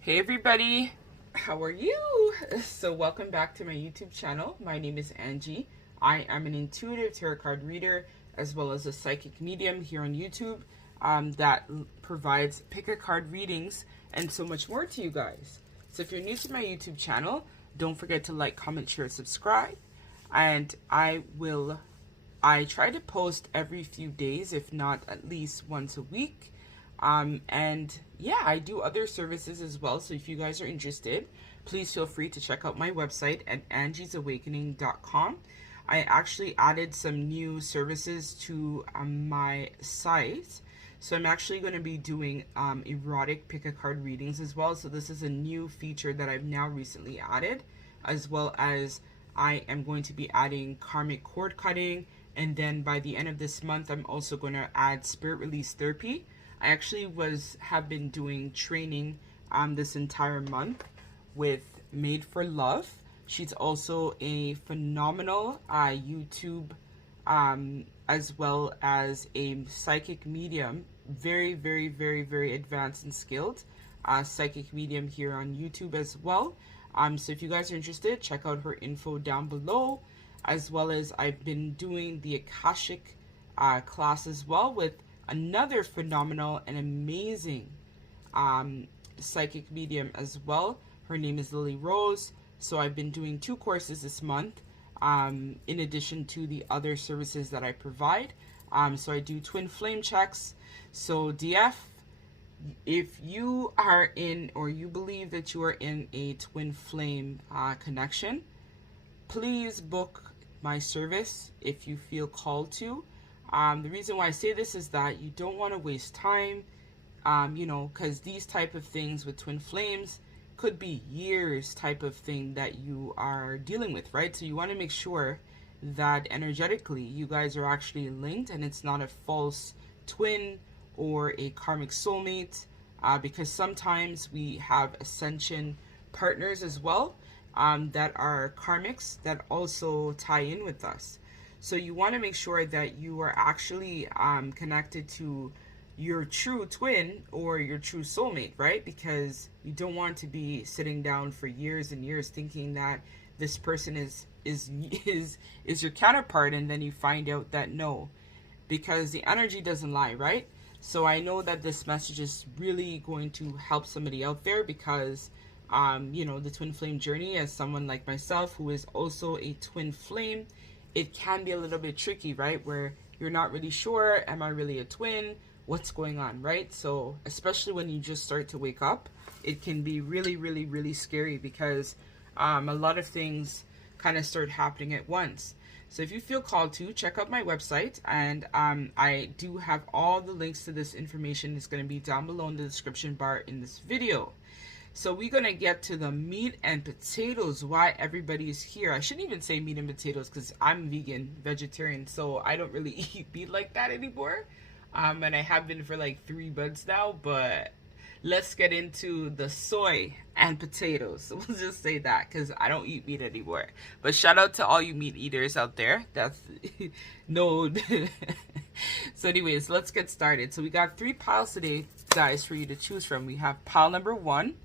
Hey everybody, how are you? So welcome back to my YouTube channel. My name is Angie. I am an intuitive tarot card reader as well as a psychic medium here on YouTube that provides pick a card readings and so much more to you guys. So if you're new to my YouTube channel, don't forget to like, comment, share, subscribe. And I try to post every few days, if not at least once a week. And yeah, I do other services as well. So if you guys are interested, please feel free to check out my website at angiesawakening.com. I actually added some new services to my site. So I'm actually going to be doing erotic pick-a-card readings as well. So this is a new feature that I've now recently added, as well as I am going to be adding karmic cord cutting. And then by the end of this month, I'm also going to add spirit release therapy. I actually have been doing training this entire month with Made for Love. She's also a phenomenal YouTube as well as a psychic medium. Very, very, very, very advanced and skilled psychic medium here on YouTube as well. So if you guys are interested, check out her info down below. As well as I've been doing the Akashic class as well with another phenomenal and amazing psychic medium as well. Her name is Lily Rose. So I've been doing 2 courses this month in addition to the other services that I provide. So I do twin flame checks. So DF, if you are in, or you believe that you are in a twin flame connection, please book my service if you feel called to. The reason why I say this is that you don't want to waste time, because these type of things with twin flames could be years type of thing that you are dealing with, right? So you want to make sure that energetically you guys are actually linked and it's not a false twin or a karmic soulmate, because sometimes we have ascension partners as well that are karmics that also tie in with us. So you want to make sure that you are actually connected to your true twin or your true soulmate, right? Because you don't want to be sitting down for years and years thinking that this person is your counterpart, and then you find out that no, because the energy doesn't lie, right? So I know that this message is really going to help somebody out there, because the twin flame journey, as someone like myself who is also a twin flame, it can be a little bit tricky, right? Where you're not really sure, am I really a twin? What's going on, right? So especially when you just start to wake up, it can be really, really, really scary, because a lot of things kind of start happening at once. So if you feel called to, check out my website, and I do have all the links to this information. It's going to be down below in the description bar in this video. So we're going to get to the meat and potatoes, why everybody is here. I shouldn't even say meat and potatoes, because I'm vegetarian, so I don't really eat meat like that anymore. And I have been for like 3 months now, but let's get into the soy and potatoes. So we'll just say that, because I don't eat meat anymore. But shout out to all you meat eaters out there. That's no. So anyways, let's get started. So we got 3 piles today, guys, for you to choose from. We have pile number 1.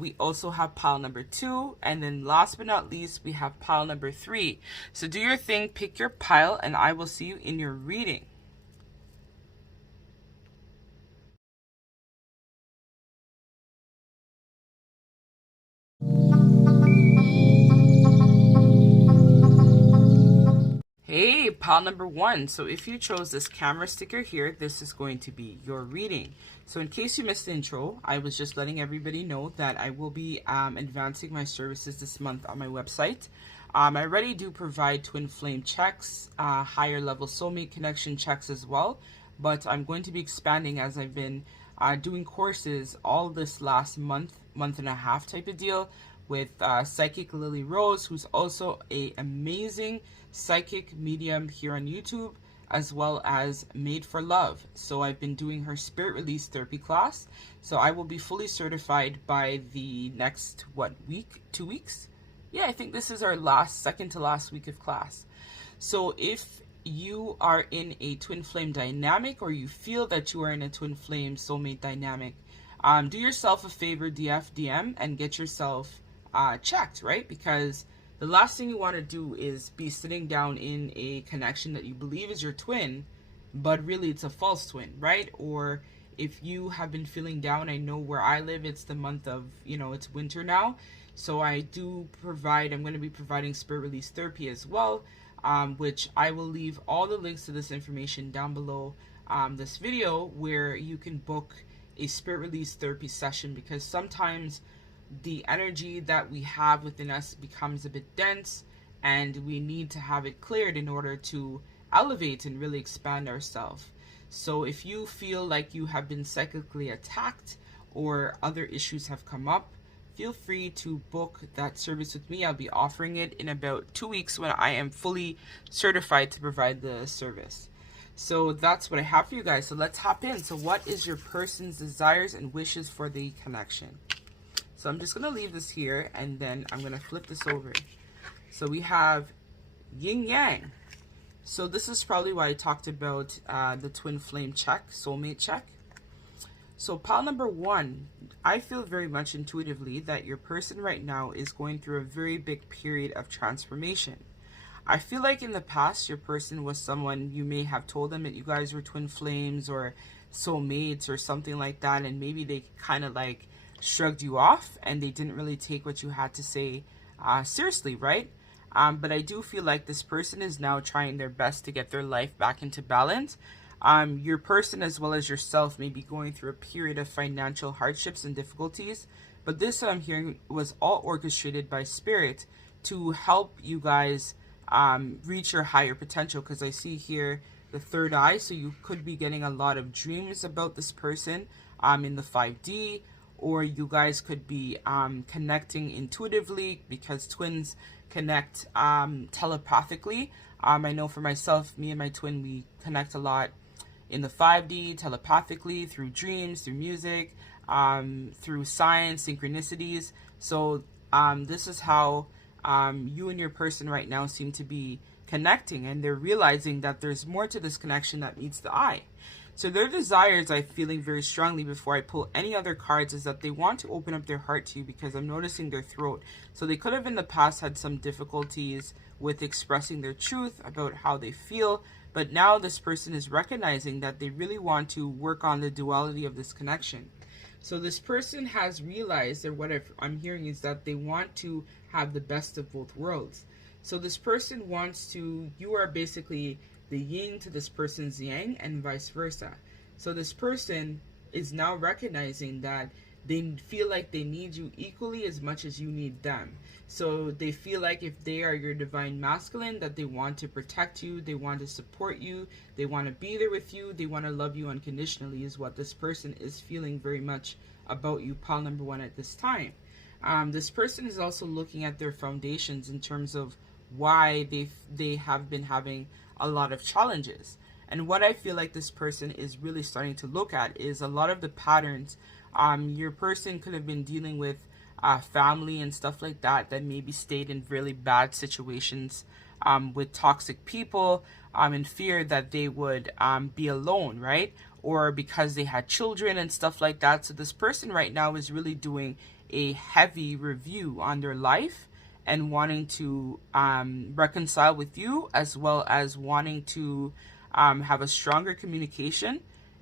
We also have pile number 2, and then last but not least, we have pile number 3. So do your thing, pick your pile, and I will see you in your reading. Hey, pile number 1. So if you chose this camera sticker here, this is going to be your reading. So in case you missed the intro, I was just letting everybody know that I will be advancing my services this month on my website. I already do provide twin flame checks, higher level soulmate connection checks as well, but I'm going to be expanding as I've been doing courses all this last month and a half type of deal with Psychic Lily Rose, who's also an amazing psychic medium here on YouTube, as well as Made for Love. So I've been doing her spirit release therapy class. So I will be fully certified by the next, week? 2 weeks? Yeah, I think this is our second to last week of class. So if you are in a twin flame dynamic, or you feel that you are in a twin flame soulmate dynamic, do yourself a favor, DM, and get yourself checked, right? Because the last thing you want to do is be sitting down in a connection that you believe is your twin, but really it's a false twin, right? Or if you have been feeling down, I know where I live, it's the month of, it's winter now. So I'm going to be providing spirit release therapy as well, which I will leave all the links to this information down below this video, where you can book a spirit release therapy session, because sometimes the energy that we have within us becomes a bit dense and we need to have it cleared in order to elevate and really expand ourselves. So if you feel like you have been psychically attacked or other issues have come up, feel free to book that service with me. I'll be offering it in about 2 weeks when I am fully certified to provide the service. So that's what I have for you guys. So let's hop in. So what is your person's desires and wishes for the connection? So I'm just going to leave this here and then I'm going to flip this over. So we have yin yang. So this is probably why I talked about the twin flame check, soulmate check. So pile number 1, I feel very much intuitively that your person right now is going through a very big period of transformation. I feel like in the past, your person was someone you may have told them that you guys were twin flames or soulmates or something like that, and maybe they kind of like shrugged you off and they didn't really take what you had to say seriously, right? But I do feel like this person is now trying their best to get their life back into balance. Your person as well as yourself may be going through a period of financial hardships and difficulties, but this that I'm hearing was all orchestrated by spirit to help you guys reach your higher potential, because I see here the third eye, so you could be getting a lot of dreams about this person in the 5D, or you guys could be connecting intuitively, because twins connect telepathically. I know for myself, me and my twin, we connect a lot in the 5D, telepathically, through dreams, through music, through science, synchronicities. So this is how you and your person right now seem to be connecting, and they're realizing that there's more to this connection that meets the eye. So their desires, I'm feeling very strongly before I pull any other cards, is that they want to open up their heart to you, because I'm noticing their throat. So they could have in the past had some difficulties with expressing their truth about how they feel, but now this person is recognizing that they really want to work on the duality of this connection. So this person has realized, or what I'm hearing is that they want to have the best of both worlds. So this person wants to, you are basically the yin to this person's yang, and vice versa. So this person is now recognizing that they feel like they need you equally as much as you need them. So they feel like if they are your divine masculine, that they want to protect you, they want to support you, they want to be there with you, they want to love you unconditionally, is what this person is feeling very much about you, pile number 1 at this time. This person is also looking at their foundations in terms of why they have been having a lot of challenges. And what I feel like this person is really starting to look at is a lot of the patterns. Your person could have been dealing with family and stuff like that maybe stayed in really bad situations with toxic people, in fear that they would be alone, right? Or because they had children and stuff like that. So this person right now is really doing a heavy review on their life and wanting to reconcile with you, as well as wanting to have a stronger communication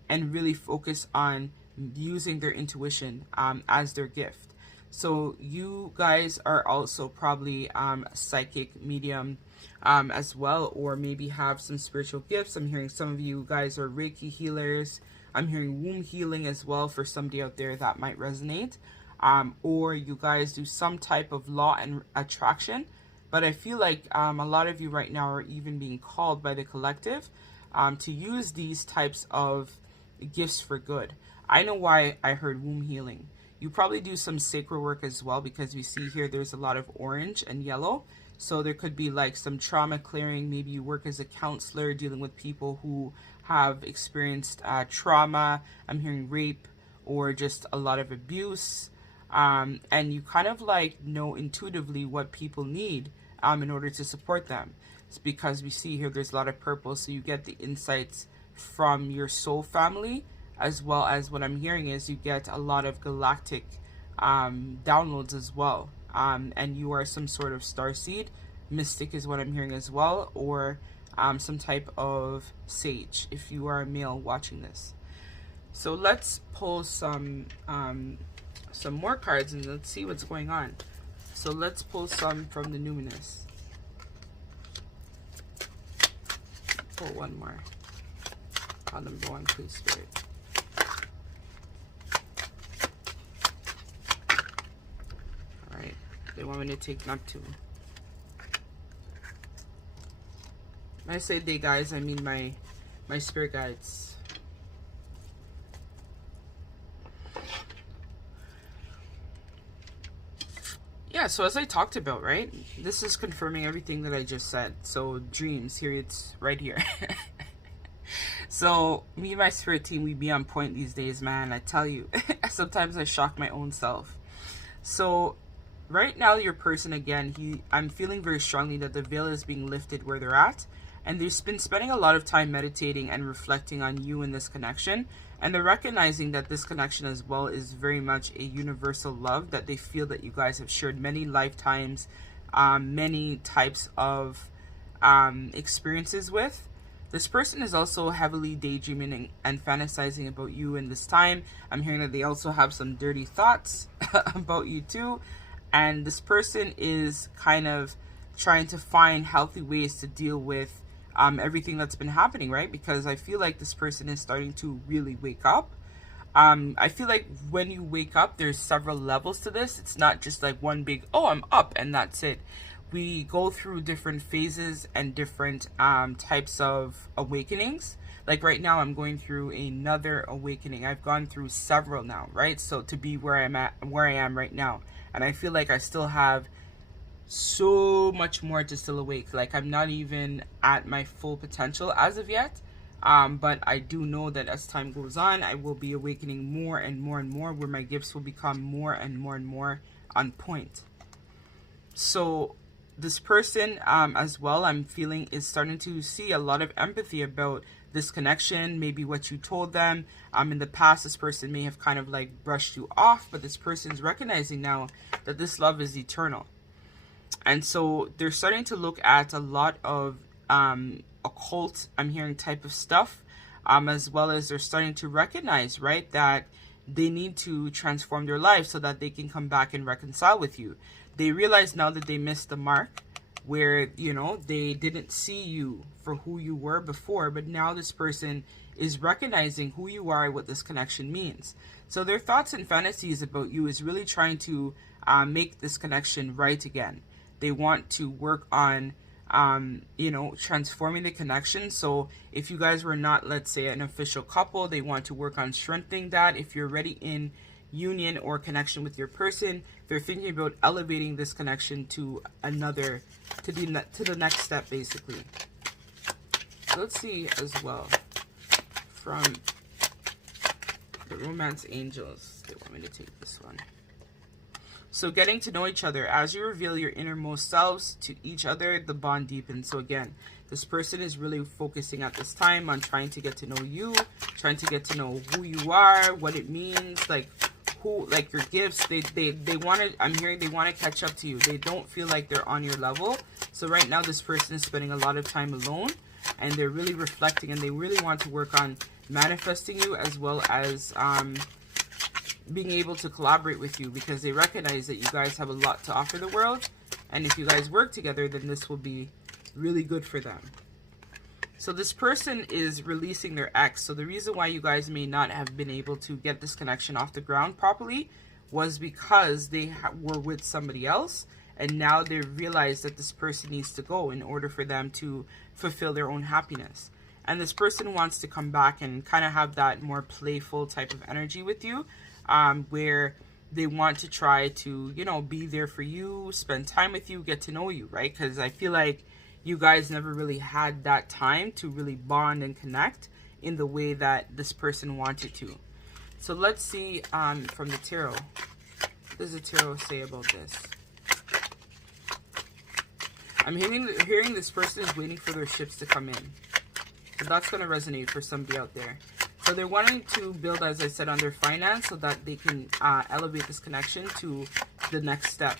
and really focus on using their intuition as their gift. So you guys are also probably psychic medium as well, or maybe have some spiritual gifts. I'm hearing some of you guys are Reiki healers. I'm hearing womb healing as well for somebody out there that might resonate. Or you guys do some type of law and attraction. But I feel like a lot of you right now are even being called by the collective to use these types of gifts for good. I know why I heard womb healing. You probably do some sacred work as well, because we see here there's a lot of orange and yellow. So there could be like some trauma clearing. Maybe you work as a counselor dealing with people who have experienced trauma. I'm hearing rape or just a lot of abuse. And you kind of like know intuitively what people need in order to support them. It's because we see here there's a lot of purple, so you get the insights from your soul family as well as what I'm hearing is you get a lot of galactic downloads as well. And you are some sort of starseed, mystic is what I'm hearing as well, or some type of sage if you are a male watching this. So let's pull some more cards and let's see what's going on. So let's pull some from the numinous. Pull one more. Card number 1, please, Spirit. Alright. They want me to take Neptune. When I say they, guys, I mean my spirit guides. Yeah, so as I talked about, right? This is confirming everything that I just said. So dreams, here it's right here. So me and my spirit team, we be on point these days, man. I tell you, sometimes I shock my own self. So right now, your person, again, I'm feeling very strongly that the veil is being lifted where they're at. And they've been spending a lot of time meditating and reflecting on you in this connection. And they're recognizing that this connection as well is very much a universal love that they feel that you guys have shared many lifetimes, many types of experiences with. This person is also heavily daydreaming and fantasizing about you in this time. I'm hearing that they also have some dirty thoughts about you too. And this person is kind of trying to find healthy ways to deal with everything that's been happening, right? Because I feel like this person is starting to really wake up. I feel like when you wake up, there's several levels to this. It's not just like one big, oh, I'm up and that's it. We go through different phases and different types of awakenings. Like right now, I'm going through another awakening. I've gone through several now, right? So to be where I am right now, and I feel like I still have so much more to still awake. Like I'm not even at my full potential as of yet, but I do know that as time goes on, I will be awakening more and more and more, where my gifts will become more and more and more on point. So this person as well, I'm feeling, is starting to see a lot of empathy about this connection, maybe what you told them. In the past, this person may have kind of like brushed you off, but this person's recognizing now that this love is eternal. And so they're starting to look at a lot of occult, I'm hearing, type of stuff, as well as they're starting to recognize, right, that they need to transform their life so that they can come back and reconcile with you. They realize now that they missed the mark, where, you know, they didn't see you for who you were before, but now this person is recognizing who you are and what this connection means. So their thoughts and fantasies about you is really trying to make this connection right again. They want to work on, you know, transforming the connection. So if you guys were not, let's say, an official couple, they want to work on strengthening that. If you're already in union or connection with your person, they're thinking about elevating this connection to another, to the next step, basically. So let's see as well from the romance angels. They want me to take this one. So getting to know each other. As you reveal your innermost selves to each other, the bond deepens. So again, this person is really focusing at this time on trying to get to know you, trying to get to know who you are, what it means, like who, like your gifts. They want to, I'm hearing they want to catch up to you. They don't feel like they're on your level. So right now this person is spending a lot of time alone, and they're really reflecting, and they really want to work on manifesting you, as well as being able to collaborate with you, because they recognize that you guys have a lot to offer the world, and if you guys work together, then this will be really good for them. So this person is releasing their ex. So the reason why you guys may not have been able to get this connection off the ground properly was because they were with somebody else, and now they realize that this person needs to go in order for them to fulfill their own happiness. And this person wants to come back and kind of have that more playful type of energy with you, where they want to try to, you know, be there for you, spend time with you, get to know you, right? Because I feel like you guys never really had that time to really bond and connect in the way that this person wanted to. So let's see from the tarot. What does the tarot say about this? I'm hearing this person is waiting for their ships to come in. So that's going to resonate for somebody out there. So they're wanting to build, as I said, on their finance so that they can elevate this connection to the next step.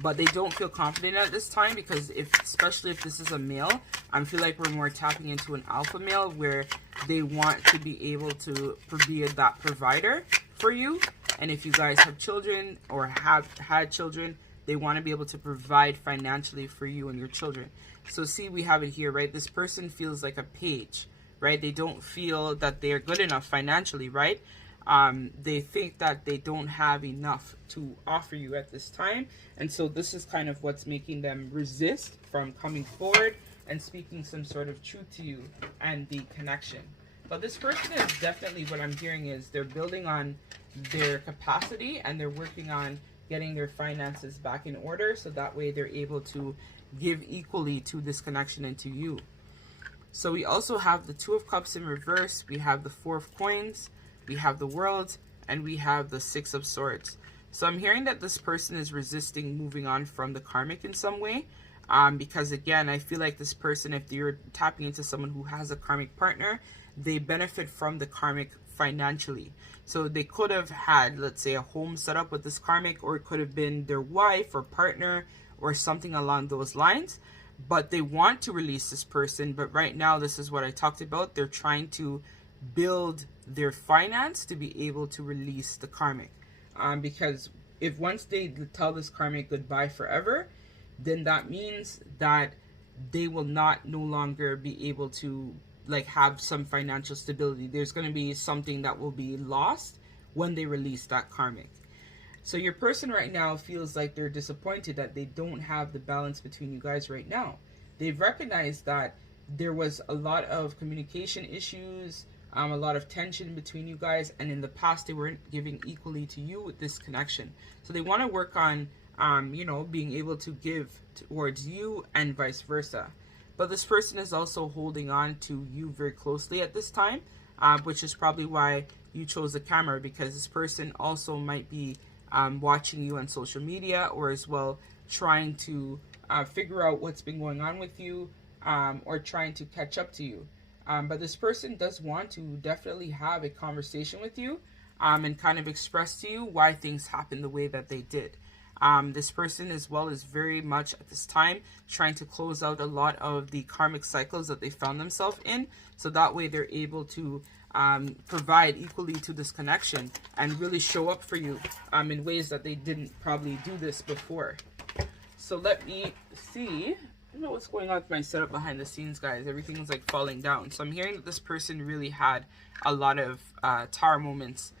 But they don't feel confident at this time because especially if this is a male, I feel like we're more tapping into an alpha male where they want to be able to be that provider for you. And if you guys have children or have had children, they want to be able to provide financially for you and your children. So see, we have it here, right? This person feels like a page, right? They don't feel that they're good enough financially, right? They think that they don't have enough to offer you at this time. And so this is kind of what's making them resist from coming forward and speaking some sort of truth to you and the connection. But this person is definitely, what I'm hearing is they're building on their capacity and they're working on getting their finances back in order. So that way they're able to give equally to this connection and to you. So we also have the Two of Cups in reverse. We have the Four of Coins. We have the World, and we have the Six of Swords. So I'm hearing that this person is resisting moving on from the karmic in some way. Because again, I feel like this person, if you're tapping into someone who has a karmic partner, they benefit from the karmic financially. So they could have had, let's say, a home set up with this karmic, or it could have been their wife or partner or something along those lines. But they want to release this person. But right now, this is what I talked about. They're trying to build their finance to be able to release the karmic, because if once they tell this karmic goodbye forever, then that means that they will no longer be able to like have some financial stability. There's going to be something that will be lost when they release that karmic. So your person right now feels like they're disappointed that they don't have the balance between you guys right now. They've recognized that there was a lot of communication issues, a lot of tension between you guys, and in the past they weren't giving equally to you with this connection. So they want to work on, being able to give towards you and vice versa. But this person is also holding on to you very closely at this time, which is probably why you chose the camera, because this person also might be watching you on social media, or as well trying to figure out what's been going on with you, or trying to catch up to you. But this person does want to definitely have a conversation with you, and kind of express to you why things happened the way that they did. This person as well is very much at this time trying to close out a lot of the karmic cycles that they found themselves in. So that way they're able to provide equally to this connection and really show up for you in ways that they didn't probably do this before. So let me see. I don't know what's going on with my setup behind the scenes, guys. Everything's like falling down. So I'm hearing that this person really had a lot of tower moments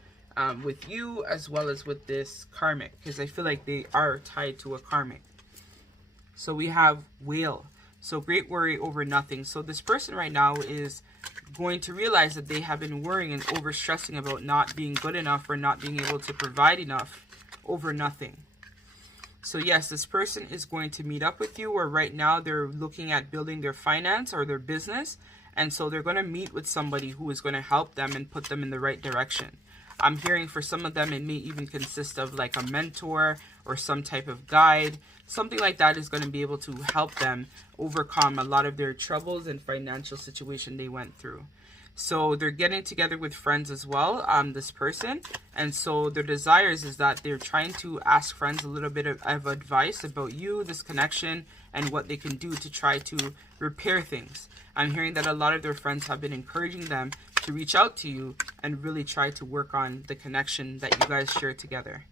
with you as well as with this karmic, because I feel like they are tied to a karmic. So we have Whale. So great worry over nothing. So this person right now is going to realize that they have been worrying and overstressing about not being good enough or not being able to provide enough over nothing. So yes, this person is going to meet up with you, or right now they're looking at building their finance or their business. And so they're going to meet with somebody who is going to help them and put them in the right direction. I'm hearing for some of them, it may even consist of like a mentor or some type of guide. Something like that is going to be able to help them overcome a lot of their troubles and financial situation they went through. So they're getting together with friends as well, this person. And so their desires is that they're trying to ask friends a little bit of advice about you, this connection, and what they can do to try to repair things. I'm hearing that a lot of their friends have been encouraging them to reach out to you and really try to work on the connection that you guys share together.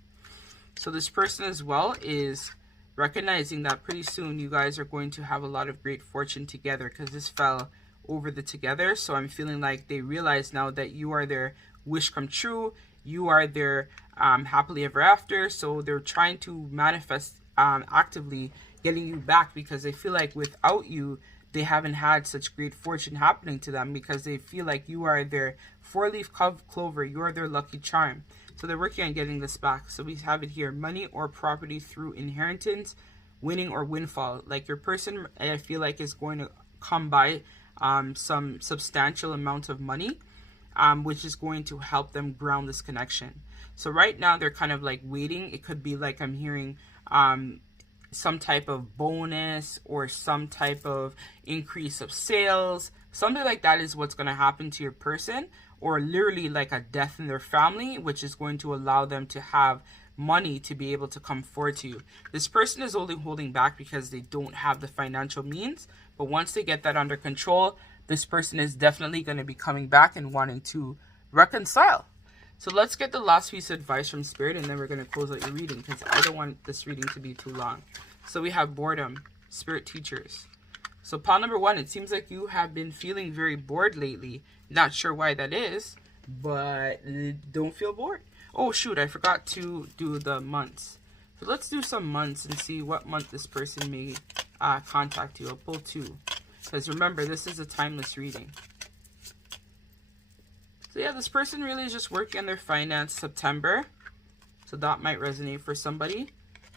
So this person as well is recognizing that pretty soon you guys are going to have a lot of great fortune together, because this fell over the together. So I'm feeling like they realize now that you are their wish come true. You are their happily ever after. So they're trying to manifest actively getting you back, because they feel like without you, they haven't had such great fortune happening to them, because they feel like you are their four-leaf clover. You are their lucky charm. So they're working on getting this back. So we have it here: money or property through inheritance, winning or windfall. Like your person, I feel like, is going to come by some substantial amount of money, which is going to help them ground this connection. So right now they're kind of like waiting. It could be like I'm hearing some type of bonus or some type of increase of sales. Something like that is what's going to happen to your person, or literally like a death in their family, which is going to allow them to have money to be able to come forward to you. This person is only holding back because they don't have the financial means, but once they get that under control, this person is definitely going to be coming back and wanting to reconcile. So let's get the last piece of advice from Spirit, and then we're going to close out your reading because I don't want this reading to be too long. So we have boredom, Spirit teachers. So pile number 1, it seems like you have been feeling very bored lately. Not sure why that is, but don't feel bored. Oh shoot, I forgot to do the months. So let's do some months and see what month this person may contact you. I'll pull 2. Because remember, this is a timeless reading. So yeah, this person really is just working on their finance. September. So that might resonate for somebody.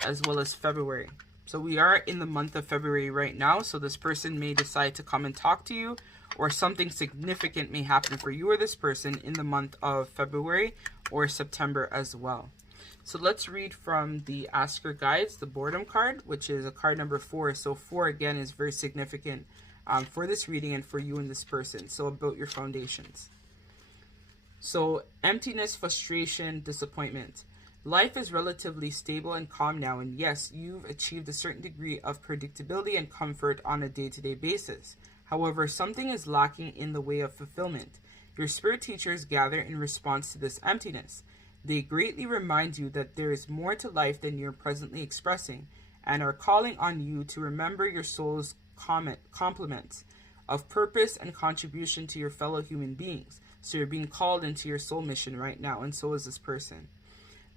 As well as February. So we are in the month of February right now. So this person may decide to come and talk to you. Or something significant may happen for you or this person in the month of February or September as well. So let's read from the Ask Your Guides, the boredom card, which is a card number 4. So 4 again is very significant for this reading and for you and this person. So about your foundations. So emptiness, frustration, disappointment. Life is relatively stable and calm now, and yes, you've achieved a certain degree of predictability and comfort on a day-to-day basis. However, something is lacking in the way of fulfillment. Your spirit teachers gather in response to this emptiness. They greatly remind you that there is more to life than you're presently expressing, and are calling on you to remember your soul's compliments of purpose and contribution to your fellow human beings. So you're being called into your soul mission right now, and so is this person.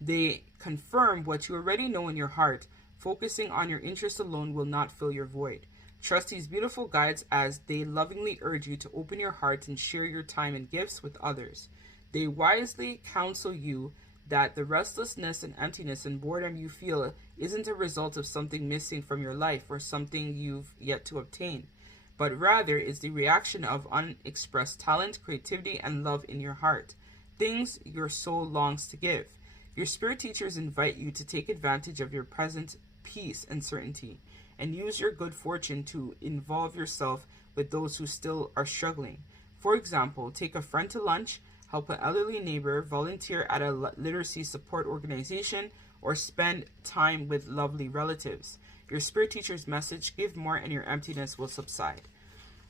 They confirm what you already know in your heart. Focusing on your interest alone will not fill your void. Trust these beautiful guides as they lovingly urge you to open your heart and share your time and gifts with others. They wisely counsel you that the restlessness and emptiness and boredom you feel isn't a result of something missing from your life or something you've yet to obtain, but rather is the reaction of unexpressed talent, creativity, and love in your heart, things your soul longs to give. Your spirit teachers invite you to take advantage of your present peace and certainty, and use your good fortune to involve yourself with those who still are struggling. For example, take a friend to lunch, help an elderly neighbor, volunteer at a literacy support organization, or spend time with lovely relatives. Your spirit teacher's message, give more and your emptiness will subside.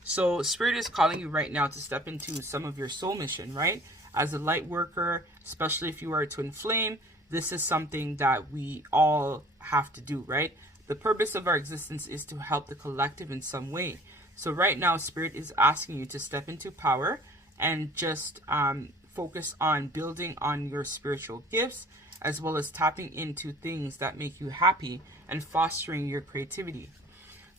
So Spirit is calling you right now to step into some of your soul mission, right? As a light worker, especially if you are a twin flame, this is something that we all have to do, right? The purpose of our existence is to help the collective in some way. So right now, Spirit is asking you to step into power and just focus on building on your spiritual gifts, as well as tapping into things that make you happy and fostering your creativity.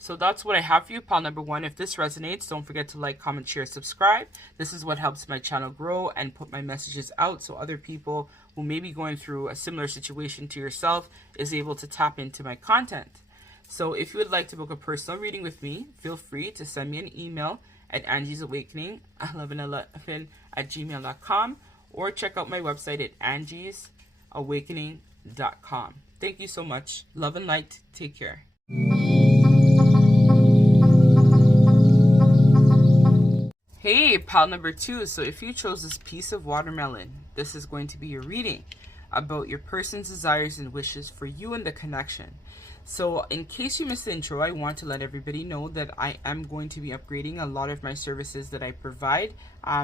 So that's what I have for you, pile number 1. If this resonates, don't forget to like, comment, share, subscribe. This is what helps my channel grow and put my messages out so other people who may be going through a similar situation to yourself is able to tap into my content. So if you would like to book a personal reading with me, feel free to send me an email at angiesawakening1111@gmail.com or check out my website at angiesawakening.com. Thank you so much. Love and light. Take care. Hey, pile number 2. So if you chose this piece of watermelon, this is going to be your reading about your person's desires and wishes for you and the connection. So in case you missed the intro, I want to let everybody know that I am going to be upgrading a lot of my services that I provide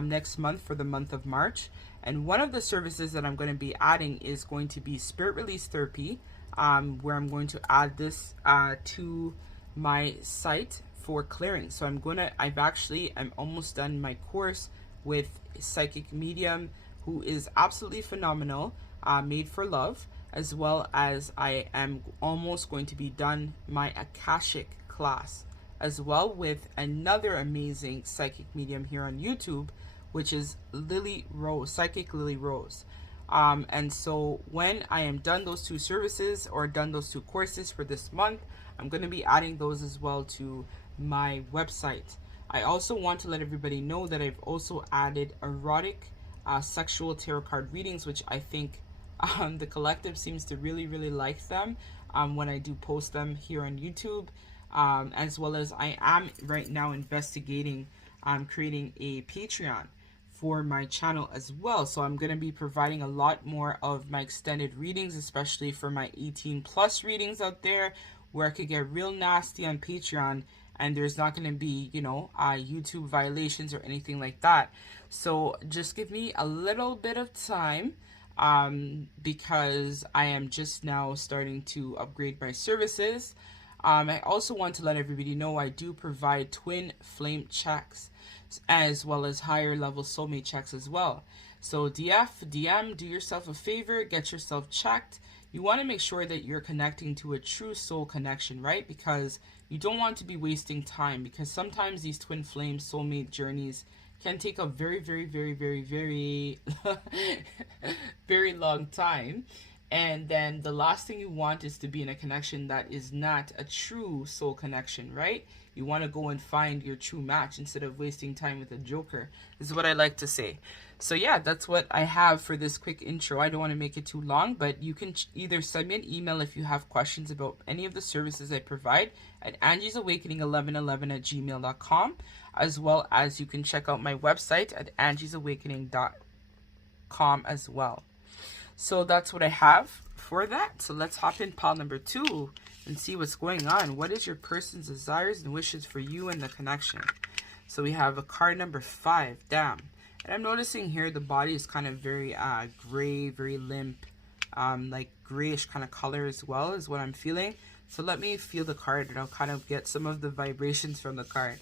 next month for the month of March. And one of the services that I'm going to be adding is going to be Spirit Release Therapy, where I'm going to add this to my site for clearing. So I'm almost done my course with psychic medium who is absolutely phenomenal, Made for Love, as well as I am almost going to be done my Akashic class, as well with another amazing psychic medium here on YouTube, which is Lily Rose, Psychic Lily Rose. And so when I am done those 2 services or done those 2 courses for this month, I'm going to be adding those as well to my website. I also want to let everybody know that I've also added erotic sexual tarot card readings, which I think the collective seems to really like them when I do post them here on YouTube, as well as I am right now investigating creating a Patreon for my channel as well. So I'm going to be providing a lot more of my extended readings, especially for my 18 plus readings out there, where I could get real nasty on Patreon and there's not going to be, you know, YouTube violations or anything like that. So just give me a little bit of time, because I am just now starting to upgrade my services. I also want to let everybody know I do provide twin flame checks, as well as higher level soulmate checks as well. So DM, do yourself a favor, get yourself checked. You want to make sure that you're connecting to a true soul connection, right? Because you don't want to be wasting time, because sometimes these twin flame soulmate journeys can take a very, very, very, very, very, very long time. And then the last thing you want is to be in a connection that is not a true soul connection, right? You want to go and find your true match instead of wasting time with a joker, is what I like to say. So yeah, that's what I have for this quick intro. I don't want to make it too long, but you can either send me an email if you have questions about any of the services I provide at angiesawakening1111@gmail.com, as well as you can check out my website at angiesawakening.com as well. So that's what I have for that. So let's hop in pile number 2 and see what's going on. What is your person's desires and wishes for you and the connection? So we have a card number 5, damn. And I'm noticing here the body is kind of very gray, very limp, like grayish kind of color as well is what I'm feeling. So let me feel the card and I'll kind of get some of the vibrations from the card.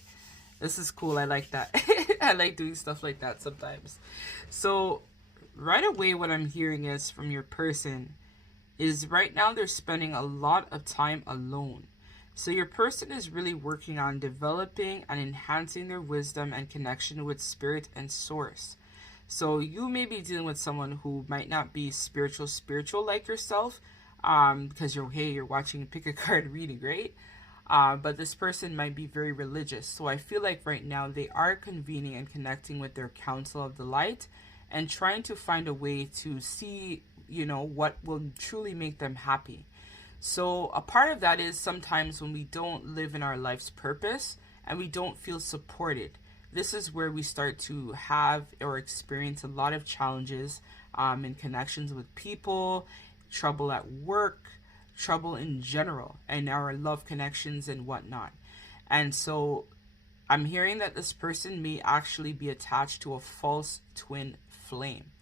This is cool. I like that. I like doing stuff like that sometimes. So right away what I'm hearing is from your person is right now they're spending a lot of time alone. So your person is really working on developing and enhancing their wisdom and connection with spirit and source. So you may be dealing with someone who might not be spiritual like yourself, because you're watching a pick a card reading, right? But this person might be very religious. So I feel like right now they are convening and connecting with their council of the light and trying to find a way to see, you know, what will truly make them happy. So a part of that is sometimes when we don't live in our life's purpose and we don't feel supported, this is where we start to have or experience a lot of challenges in connections with people, trouble at work, trouble in general, and our love connections and whatnot. And so I'm hearing that this person may actually be attached to a false twin flame.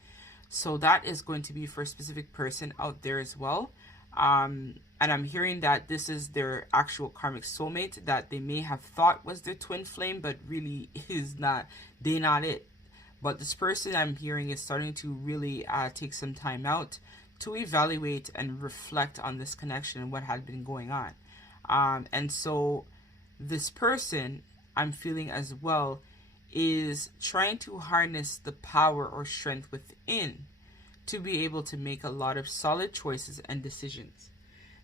So that is going to be for a specific person out there as well. And I'm hearing that this is their actual karmic soulmate that they may have thought was their twin flame, but really is not. They're not it. But this person I'm hearing is starting to really take some time out to evaluate and reflect on this connection and what had been going on. And so this person I'm feeling as well is trying to harness the power or strength within to be able to make a lot of solid choices and decisions.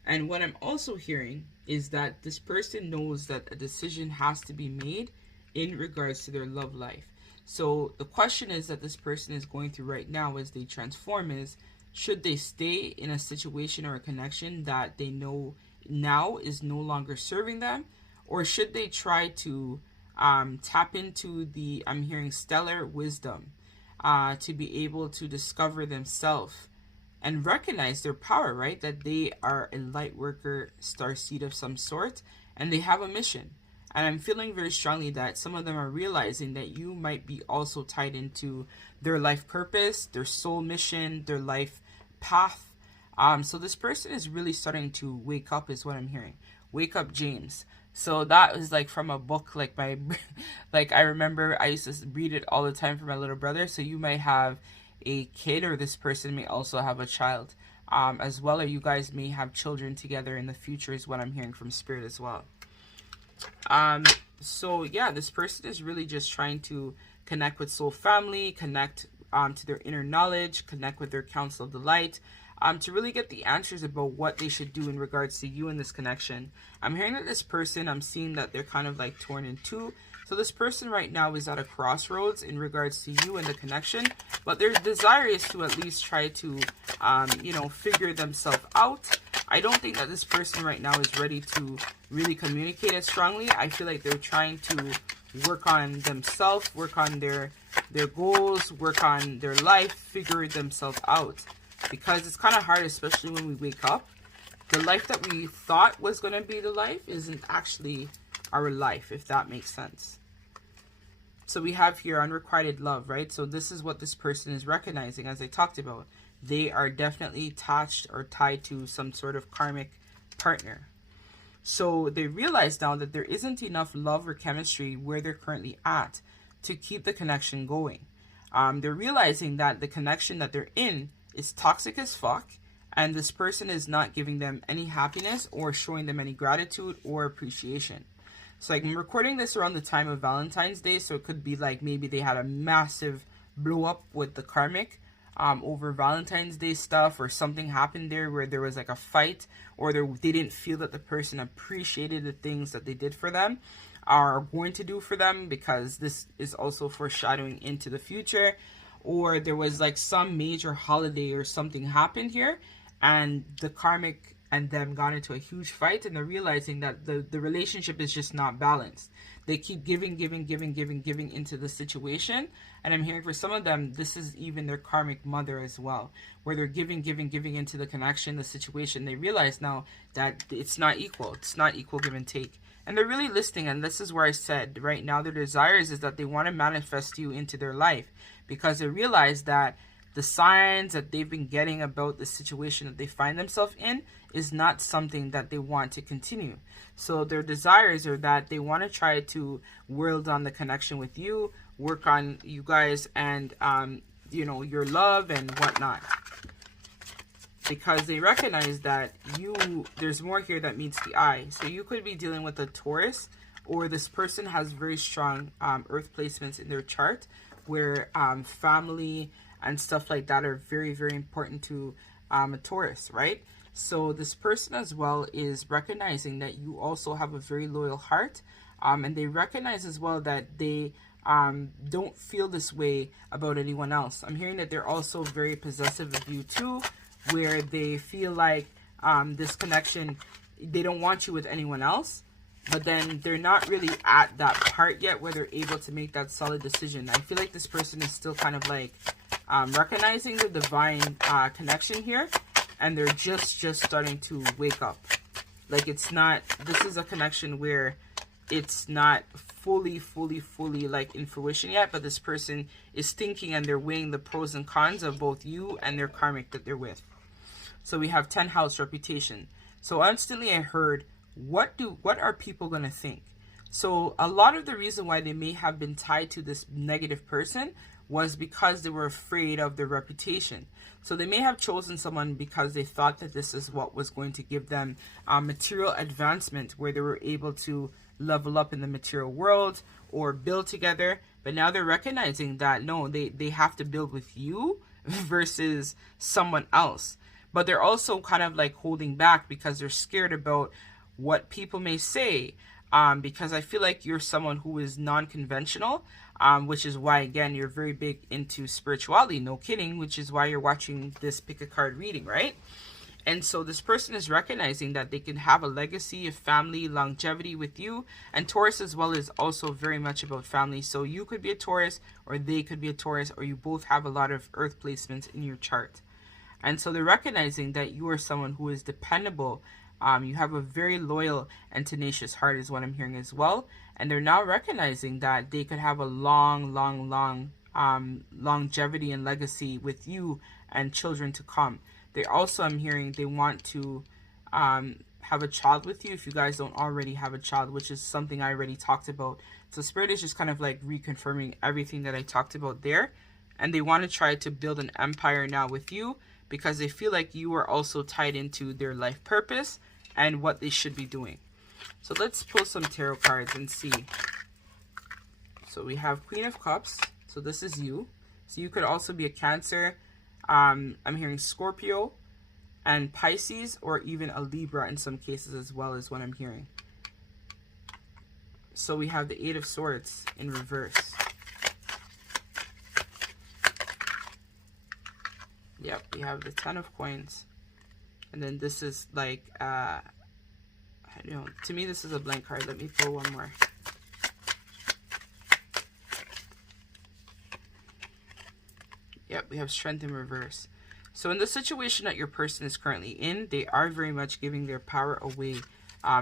And what I'm also hearing is that this person knows that a decision has to be made in regards to their love life. So the question is that this person is going through right now as they transform is, should they stay in a situation or a connection that they know now is no longer serving them? Or should they try to tap into the, I'm hearing, stellar wisdom to be able to discover themselves and recognize their power, right? That they are a light worker, starseed of some sort, and they have a mission. And I'm feeling very strongly that some of them are realizing that you might be also tied into their life purpose, their soul mission, their life path. So this person is really starting to wake up is what I'm hearing. Wake up, James. So that was like from a book, like like I remember I used to read it all the time for my little brother. So you might have a kid, or this person may also have a child as well, or you guys may have children together in the future is what I'm hearing from spirit as well. So yeah, this person is really just trying to connect with soul family, connect to their inner knowledge, connect with their council of the light, to really get the answers about what they should do in regards to you and this connection. I'm hearing that this person, I'm seeing that they're kind of like torn in two. So this person right now is at a crossroads in regards to you and the connection, but their desire is to at least try to, you know, figure themselves out. I don't think that this person right now is ready to really communicate as strongly. I feel like they're trying to work on themselves, work on their goals, work on their life, figure themselves out. Because it's kind of hard, especially when we wake up. The life that we thought was going to be the life isn't actually our life, if that makes sense. So we have here unrequited love, right? So this is what this person is recognizing, as I talked about. They are definitely attached or tied to some sort of karmic partner. So they realize now that there isn't enough love or chemistry where they're currently at to keep the connection going. They're realizing that the connection that they're in is toxic as fuck, and this person is not giving them any happiness or showing them any gratitude or appreciation. So like, I'm recording this around the time of Valentine's Day, so it could be like maybe they had a massive blow up with the karmic over Valentine's Day stuff, or something happened there where there was like a fight, or they didn't feel that the person appreciated the things that they did for them, are going to do for them, because this is also foreshadowing into the future. Or there was like some major holiday or something happened here, and the karmic and them got into a huge fight, and they're realizing that the relationship is just not balanced. They keep giving into the situation. And I'm hearing for some of them, this is even their karmic mother as well, where they're giving into the connection, the situation. They realize now that it's not equal. It's not equal give and take. And they're really listening. And this is where I said, right now, their desires is that they want to manifest you into their life, because they realize that the signs that they've been getting about the situation that they find themselves in is not something that they want to continue. So their desires are that they want to try to world on the connection with you, work on you guys, and you know, your love and whatnot, because they recognize that there's more here that meets the eye. So you could be dealing with a Taurus, or this person has very strong earth placements in their chart, where family and stuff like that are very, very important to a Taurus, right? So this person as well is recognizing that you also have a very loyal heart, and they recognize as well that they don't feel this way about anyone else. I'm hearing that they're also very possessive of you too, where they feel like this connection, they don't want you with anyone else, but then they're not really at that part yet where they're able to make that solid decision. I feel like this person is still kind of like recognizing the divine connection here, and they're just starting to wake up. Like, it's not, this is a connection where it's not fully like in fruition yet, but this person is thinking and they're weighing the pros and cons of both you and their karmic that they're with. So we have 10th house, reputation. So instantly I heard, what are people going to think? So a lot of the reason why they may have been tied to this negative person was because they were afraid of their reputation. So they may have chosen someone because they thought that this is what was going to give them material advancement, where they were able to level up in the material world or build together. But now they're recognizing that no, they have to build with you versus someone else. But they're also kind of like holding back because they're scared about what people may say, because I feel like you're someone who is non-conventional, which is why, again, you're very big into spirituality, no kidding, which is why you're watching this pick a card reading, right? And so this person is recognizing that they can have a legacy of family, longevity with you. And Taurus as well is also very much about family. So you could be a Taurus, or they could be a Taurus, or you both have a lot of earth placements in your chart. And so they're recognizing that you are someone who is dependable. You have a very loyal and tenacious heart is what I'm hearing as well. And they're now recognizing that they could have a long longevity and legacy with you and children to come. They also, I'm hearing, they want to have a child with you if you guys don't already have a child, which is something I already talked about. So Spirit is just kind of like reconfirming everything that I talked about there. And they want to try to build an empire now with you, because they feel like you are also tied into their life purpose and what they should be doing. So let's pull some tarot cards and see. So we have Queen of Cups. So this is you. So you could also be a Cancer. I'm hearing Scorpio and Pisces, or even a Libra in some cases as well, is what I'm hearing. So we have the 8 of Swords in reverse. Yep, we have the 10 of Coins. And then this is like, I don't know, to me this is a blank card. Let me pull one more. Yep, we have Strength in reverse. So in the situation that your person is currently in, they are very much giving their power away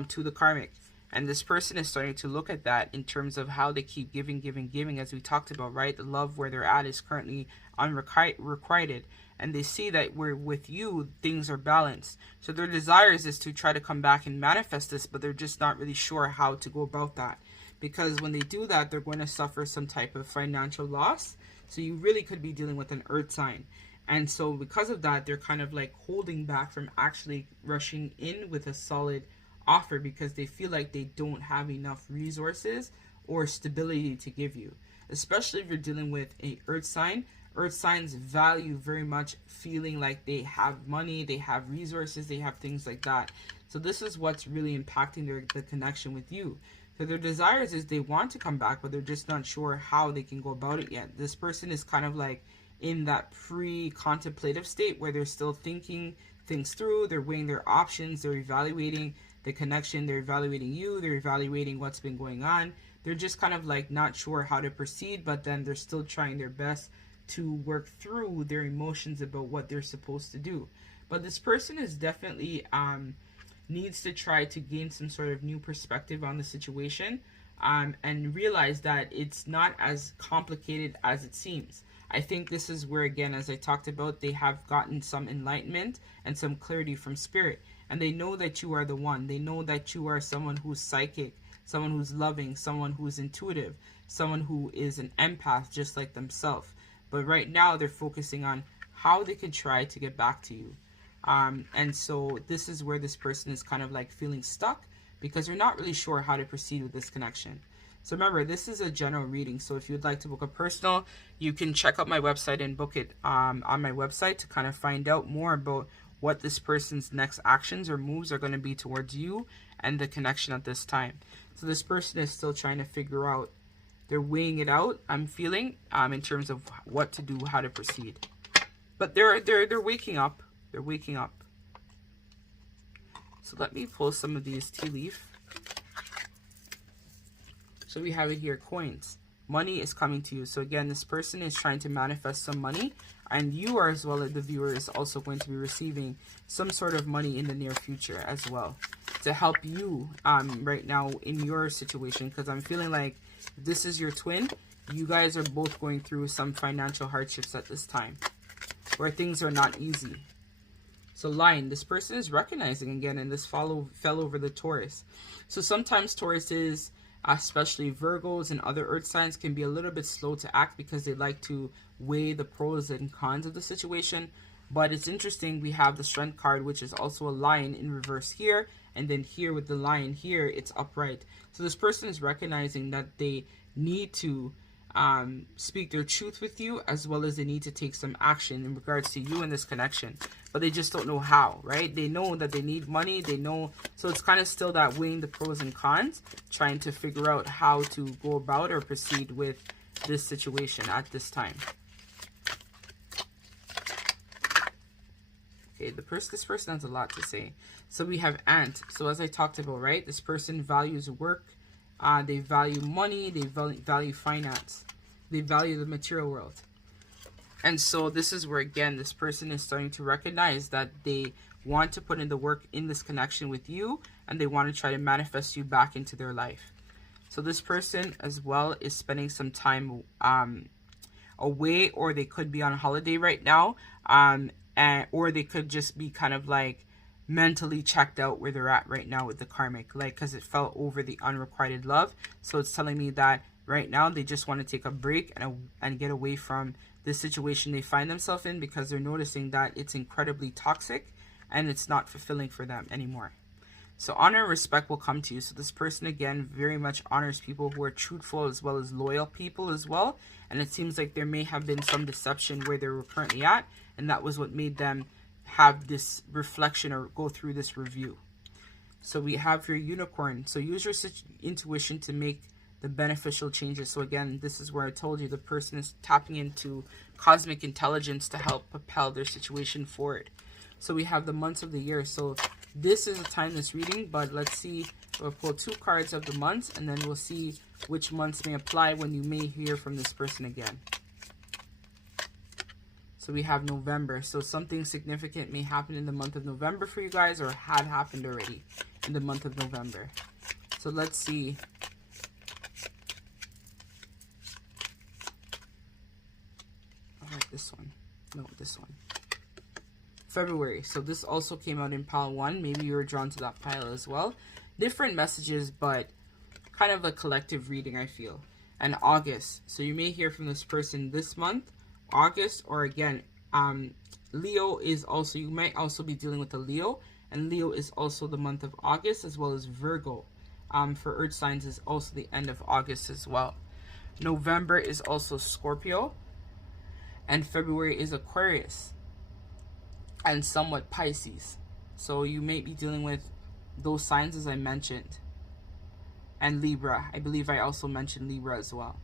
to the karmic. And this person is starting to look at that in terms of how they keep giving, as we talked about, right? The love where they're at is currently unrequited. And they see that where with you, things are balanced. So their desires is to try to come back and manifest this, but they're just not really sure how to go about that. Because when they do that, they're going to suffer some type of financial loss. So you really could be dealing with an earth sign. And so because of that, they're kind of like holding back from actually rushing in with a solid offer because they feel like they don't have enough resources or stability to give you. Especially if you're dealing with a earth sign. Earth signs value very much feeling like they have money, they have resources, they have things like that. So this is what's really impacting the connection with you. So their desires is they want to come back, but they're just not sure how they can go about it yet. This person is kind of like in that pre-contemplative state where they're still thinking things through, they're weighing their options, they're evaluating the connection, they're evaluating you, they're evaluating what's been going on. They're just kind of like not sure how to proceed, but then they're still trying their best to work through their emotions about what they're supposed to do. But this person is definitely needs to try to gain some sort of new perspective on the situation and realize that it's not as complicated as it seems. I think this is where, again, as I talked about, they have gotten some enlightenment and some clarity from spirit. And they know that you are the one. They know that you are someone who's psychic, someone who's loving, someone who's intuitive, someone who is an empath just like themselves. But right now they're focusing on how they can try to get back to you. And so this is where this person is kind of like feeling stuck because they're not really sure how to proceed with this connection. So remember, this is a general reading. So if you'd like to book a personal, you can check out my website and book it on my website to kind of find out more about what this person's next actions or moves are going to be towards you and the connection at this time. So this person is still trying to figure out, they're weighing it out, I'm feeling, in terms of what to do, how to proceed. But they're waking up. They're waking up. So let me pull some of these tea leaf. So we have it here, coins. Money is coming to you. So again, this person is trying to manifest some money. And you are, as well as the viewer, is also going to be receiving some sort of money in the near future as well. To help you right now in your situation. Because I'm feeling like this is your twin. You guys are both going through some financial hardships at this time. Where things are not easy. So Lion, this person is recognizing again, and this fell over the Taurus. So sometimes Tauruses, especially Virgos and other earth signs, can be a little bit slow to act because they like to weigh the pros and cons of the situation. But it's interesting, we have the Strength card, which is also a lion in reverse here, and then here with the lion here, it's upright. So this person is recognizing that they need to speak their truth with you, as well as they need to take some action in regards to you and this connection, but they just don't know how, right? They know that they need money, they know, so it's kind of still that weighing the pros and cons, trying to figure out how to go about or proceed with this situation at this time. Okay, this person has a lot to say. So we have Ant. So as I talked about, right, this person values work, they value money, they value finance, they value the material world. And so this is where, again, this person is starting to recognize that they want to put in the work in this connection with you, and they want to try to manifest you back into their life. So this person as well is spending some time away, or they could be on holiday right now, or they could just be kind of like mentally checked out where they're at right now with the karmic, like, because it fell over the unrequited love. So it's telling me that right now they just want to take a break and get away from this situation they find themselves in, because they're noticing that it's incredibly toxic and it's not fulfilling for them anymore. So honor and respect will come to you. So this person, again, very much honors people who are truthful as well as loyal people as well. And it seems like there may have been some deception where they were currently at, and that was what made them have this reflection or go through this review. So we have your unicorn. So use your intuition to make the beneficial changes. So again, this is where I told you the person is tapping into cosmic intelligence to help propel their situation forward. So we have the months of the year. So this is a timeless reading, but let's see. We'll pull 2 cards of the months, and then we'll see which months may apply when you may hear from this person again. So we have November. So something significant may happen in the month of November for you guys, or had happened already in the month of November. So let's see. I like this one. No, this one. February. So this also came out in pile 1. Maybe you were drawn to that pile as well. Different messages, but kind of a collective reading, I feel. And August. So you may hear from this person this month, August, or again, Leo is also, you might also be dealing with a Leo, and Leo is also the month of August, as well as Virgo. For earth signs is also the end of August as well. November is also Scorpio, and February is Aquarius, and somewhat Pisces. So you may be dealing with those signs as I mentioned. And Libra. I believe I also mentioned Libra as well.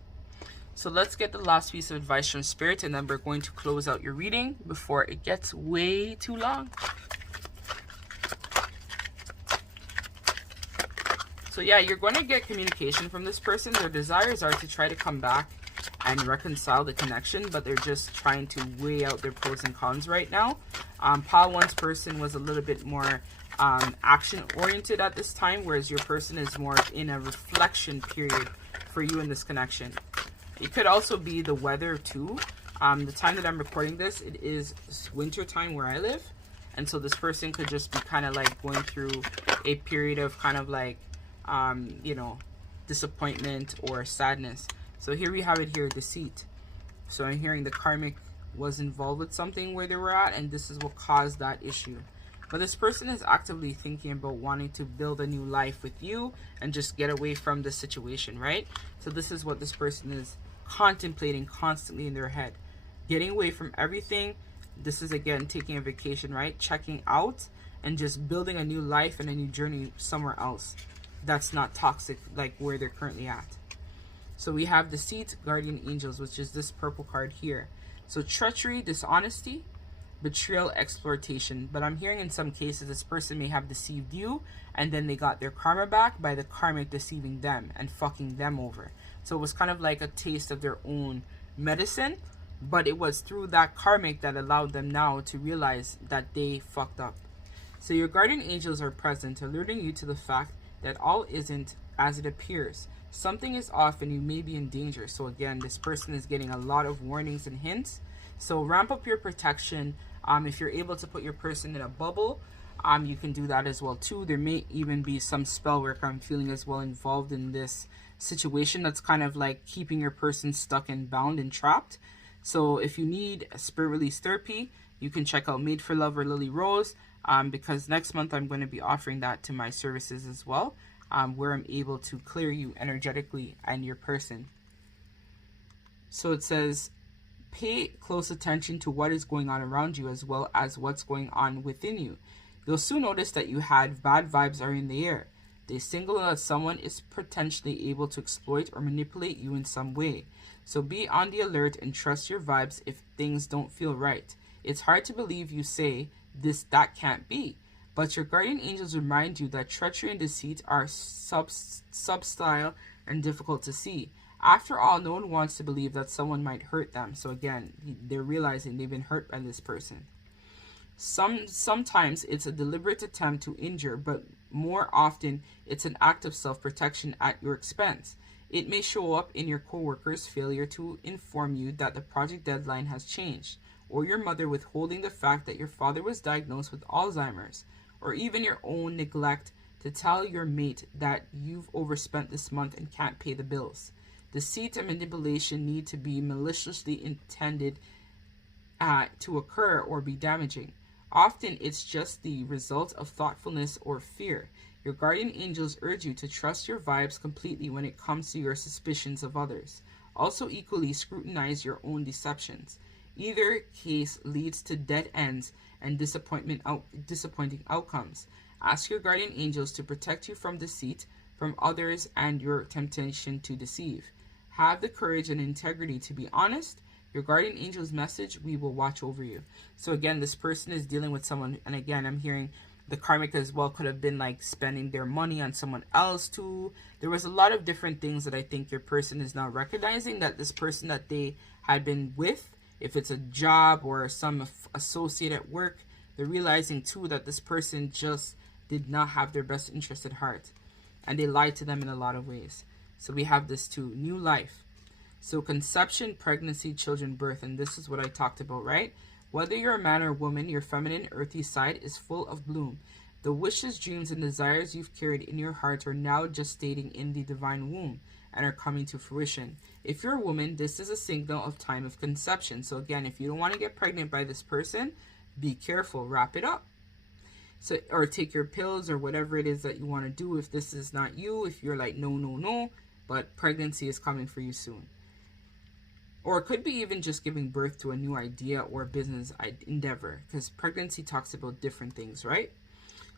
So let's get the last piece of advice from Spirit, and then we're going to close out your reading before it gets way too long. So yeah, you're going to get communication from this person. Their desires are to try to come back and reconcile the connection, but they're just trying to weigh out their pros and cons right now. Pile 1's person was a little bit more action oriented at this time, whereas your person is more in a reflection period for you in this connection. It could also be the weather too. The time that I'm recording this, it is winter time where I live, and so this person could just be kind of like going through a period of kind of like you know, disappointment or sadness. So here we have it here, deceit. So I'm hearing the karmic was involved with something where they were at, and this is what caused that issue. But this person is actively thinking about wanting to build a new life with you and just get away from the situation, right? So this is what this person is contemplating constantly in their head. Getting away from everything. This is, again, taking a vacation, right? Checking out and just building a new life and a new journey somewhere else that's not toxic like where they're currently at. So we have deceit, guardian angels, which is this purple card here. So treachery, dishonesty, betrayal, exploitation. But I'm hearing in some cases this person may have deceived you, and then they got their karma back by the karmic deceiving them and fucking them over. So it was kind of like a taste of their own medicine, but it was through that karmic that allowed them now to realize that they fucked up. So your guardian angels are present, alerting you to the fact that all isn't as it appears. Something is off and you may be in danger. So again, this person is getting a lot of warnings and hints. So ramp up your protection. If you're able to put your person in a bubble, you can do that as well too. There may even be some spell work I'm feeling as well involved in this situation that's kind of like keeping your person stuck and bound and trapped. So if you need a spirit release therapy, you can check out Made for Love or Lily Rose, because next month I'm going to be offering that to my services as well, where I'm able to clear you energetically and your person. So it says, pay close attention to what is going on around you as well as what's going on within you. You'll soon notice that you had bad vibes are in the air. They signal that someone is potentially able to exploit or manipulate you in some way. So be on the alert and trust your vibes if things don't feel right. It's hard to believe you say, that can't be. But your guardian angels remind you that treachery and deceit are subtle and difficult to see. After all, no one wants to believe that someone might hurt them. So again, they're realizing they've been hurt by this person. Sometimes it's a deliberate attempt to injure, but more often it's an act of self-protection at your expense. It may show up in your coworker's failure to inform you that the project deadline has changed, or your mother withholding the fact that your father was diagnosed with Alzheimer's, or even your own neglect to tell your mate that you've overspent this month and can't pay the bills. Deceit and manipulation need to be maliciously intended to occur or be damaging. Often it's just the result of thoughtfulness or fear. Your guardian angels urge you to trust your vibes completely when it comes to your suspicions of others. Also equally scrutinize your own deceptions. Either case leads to dead ends and disappointing outcomes. Ask your guardian angels to protect you from deceit, from others, and your temptation to deceive. Have the courage and integrity to be honest. Your guardian angel's message, we will watch over you. So again, this person is dealing with someone, and again, I'm hearing the karmic as well could have been like spending their money on someone else too. There was a lot of different things that I think your person is now recognizing, that this person that they had been with if it's a job or some associate at work, they're realizing too that this person just did not have their best interest at heart, and they lied to them in a lot of ways. So we have this too, new life. So conception, pregnancy, children, birth, and this is what I talked about, right? Whether you're a man or woman, your feminine, earthy side is full of bloom. The wishes, dreams, and desires you've carried in your heart are now gestating in the divine womb and are coming to fruition. If you're a woman, this is a signal of time of conception. So again, if you don't want to get pregnant by this person, be careful, wrap it up. So, or take your pills or whatever it is that you want to do if this is not you, if you're like, no, but pregnancy is coming for you soon. Or it could be even just giving birth to a new idea or business endeavor, because pregnancy talks about different things, right?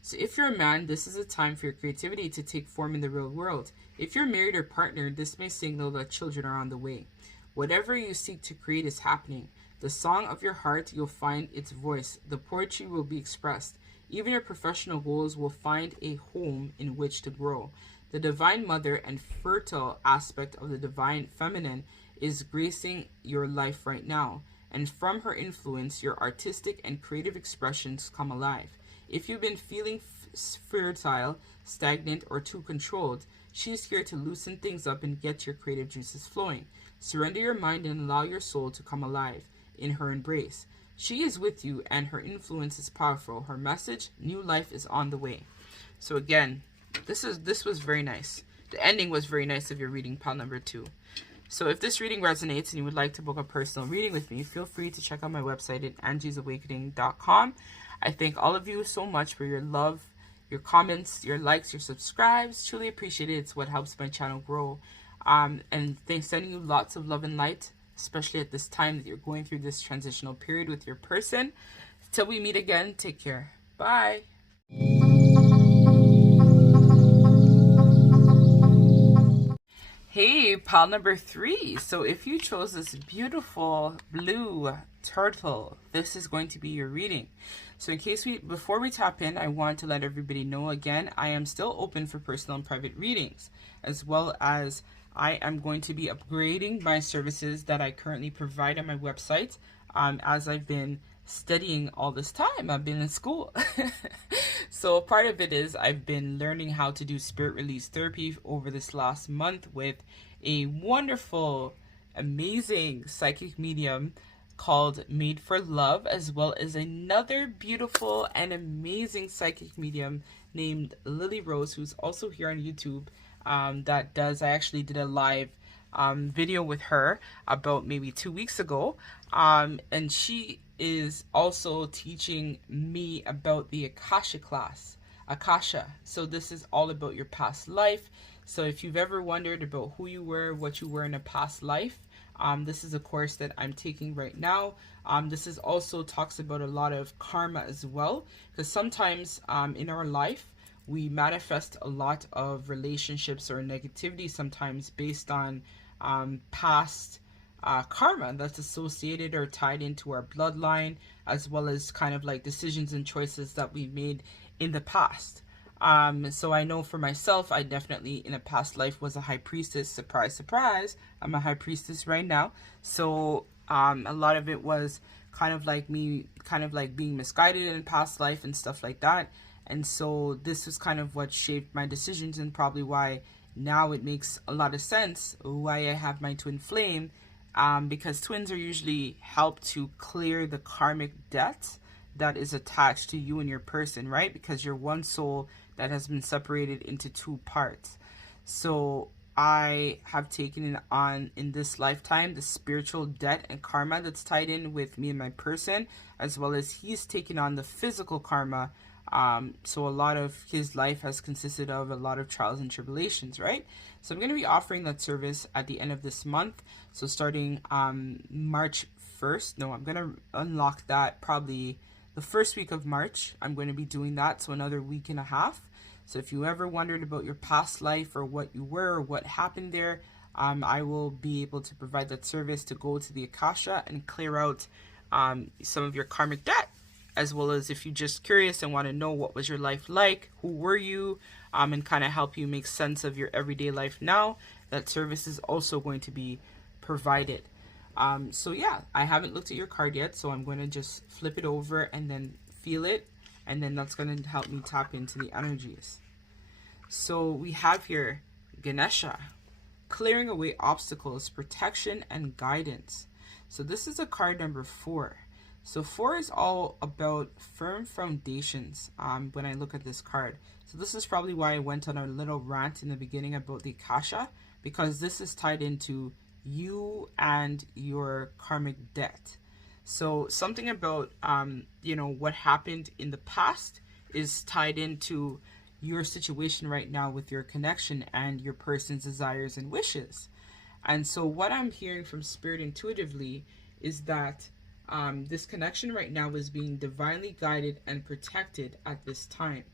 So if you're a man, this is a time for your creativity to take form in the real world. If you're married or partnered, this may signal that children are on the way. Whatever you seek to create is happening. The song of your heart, you'll find its voice. The poetry will be expressed. Even your professional goals will find a home in which to grow. The divine mother and fertile aspect of the divine feminine is gracing your life right now. And from her influence, your artistic and creative expressions come alive. If you've been feeling fertile, stagnant, or too controlled, she's here to loosen things up and get your creative juices flowing. Surrender your mind and allow your soul to come alive in her embrace. She is with you and her influence is powerful. Her message, new life, is on the way. So again, this was very nice. The ending was very nice of your reading, pile number 2. So if this reading resonates and you would like to book a personal reading with me, feel free to check out my website at angiesawakening.com. I thank all of you so much for your love, your comments, your likes, your subscribes. Truly appreciate it. It's what helps my channel grow. And thanks, sending you lots of love and light, especially at this time that you're going through this transitional period with your person. Till we meet again, take care. Bye. Hey, pile number 3. So if you chose this beautiful blue turtle, this is going to be your reading. So in case before we tap in, I want to let everybody know again, I am still open for personal and private readings, as well as I am going to be upgrading my services that I currently provide on my website. As I've been studying all this time, I've been in school. So part of it is I've been learning how to do spirit release therapy over this last month with a wonderful, amazing psychic medium called Made for Love, as well as another beautiful and amazing psychic medium named Lily Rose, who's also here on YouTube. I actually did a live video with her about maybe 2 weeks ago, and she is also teaching me about the Akasha class. Akasha. So this is all about your past life. So if you've ever wondered about who you were, what you were in a past life, this is a course that I'm taking right now. This is also talks about a lot of karma as well, because sometimes in our life we manifest a lot of relationships or negativity sometimes based on past karma that's associated or tied into our bloodline, as well as kind of like decisions and choices that we made in the past. So I know for myself, I definitely in a past life was a high priestess. Surprise, surprise. I'm a high priestess right now. So a lot of it was kind of like me, kind of like being misguided in past life and stuff like that. And so this was kind of what shaped my decisions, and probably why now it makes a lot of sense why I have my twin flame, because twins are usually help to clear the karmic debt that is attached to you and your person, right? Because you're one soul that has been separated into 2 parts. So I have taken it on in this lifetime, the spiritual debt and karma that's tied in with me and my person, as well as he's taken on the physical karma. So a lot of his life has consisted of a lot of trials and tribulations, right? So I'm going to be offering that service at the end of this month. So starting March 1st, no, I'm going to unlock that probably the first week of March. I'm going to be doing that, so another week and a half. So if you ever wondered about your past life or what you were or what happened there, I will be able to provide that service to go to the Akasha and clear out some of your karmic debt, as well as if you're just curious and want to know what was your life like, who were you, and kind of help you make sense of your everyday life now, that service is also going to be provided. So yeah, I haven't looked at your card yet, so I'm going to just flip it over and then feel it, and then that's going to help me tap into the energies. So we have here Ganesha, clearing away obstacles, protection, and guidance. So this is a card number 4. So 4 is all about firm foundations when I look at this card. So this is probably why I went on a little rant in the beginning about the Akasha, because this is tied into you and your karmic debt. So something about, what happened in the past is tied into your situation right now with your connection and your person's desires and wishes. And so what I'm hearing from Spirit intuitively is that this connection right now is being divinely guided and protected at this time.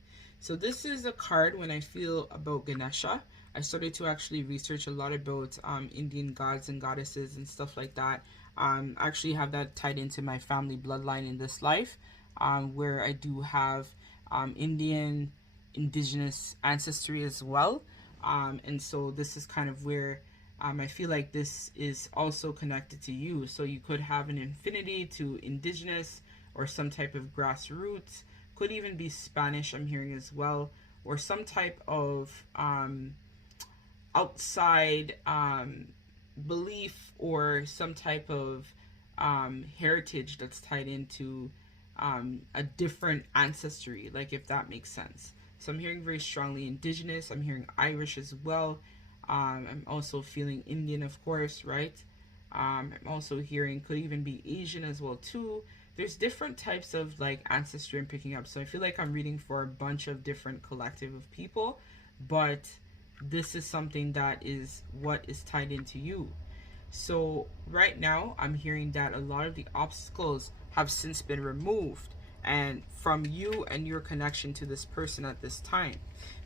So this is a card when I feel about Ganesha. I started to actually research a lot about Indian gods and goddesses and stuff like that. I actually have that tied into my family bloodline in this life, where I do have indigenous ancestry as well. And so this is kind of where I feel like this is also connected to you. So you could have an affinity to indigenous or some type of grassroots. Could even be Spanish, I'm hearing as well, or some type of outside belief or some type of heritage that's tied into a different ancestry, like, if that makes sense. So I'm hearing very strongly indigenous. I'm hearing Irish as well. I'm also feeling Indian, of course, right? I'm also hearing could even be Asian as well too. There's different types of like ancestry I'm picking up. So I feel like I'm reading for a bunch of different collective of people, but this is something that is what is tied into you. So right now I'm hearing that a lot of the obstacles have since been removed, and from you and your connection to this person at this time,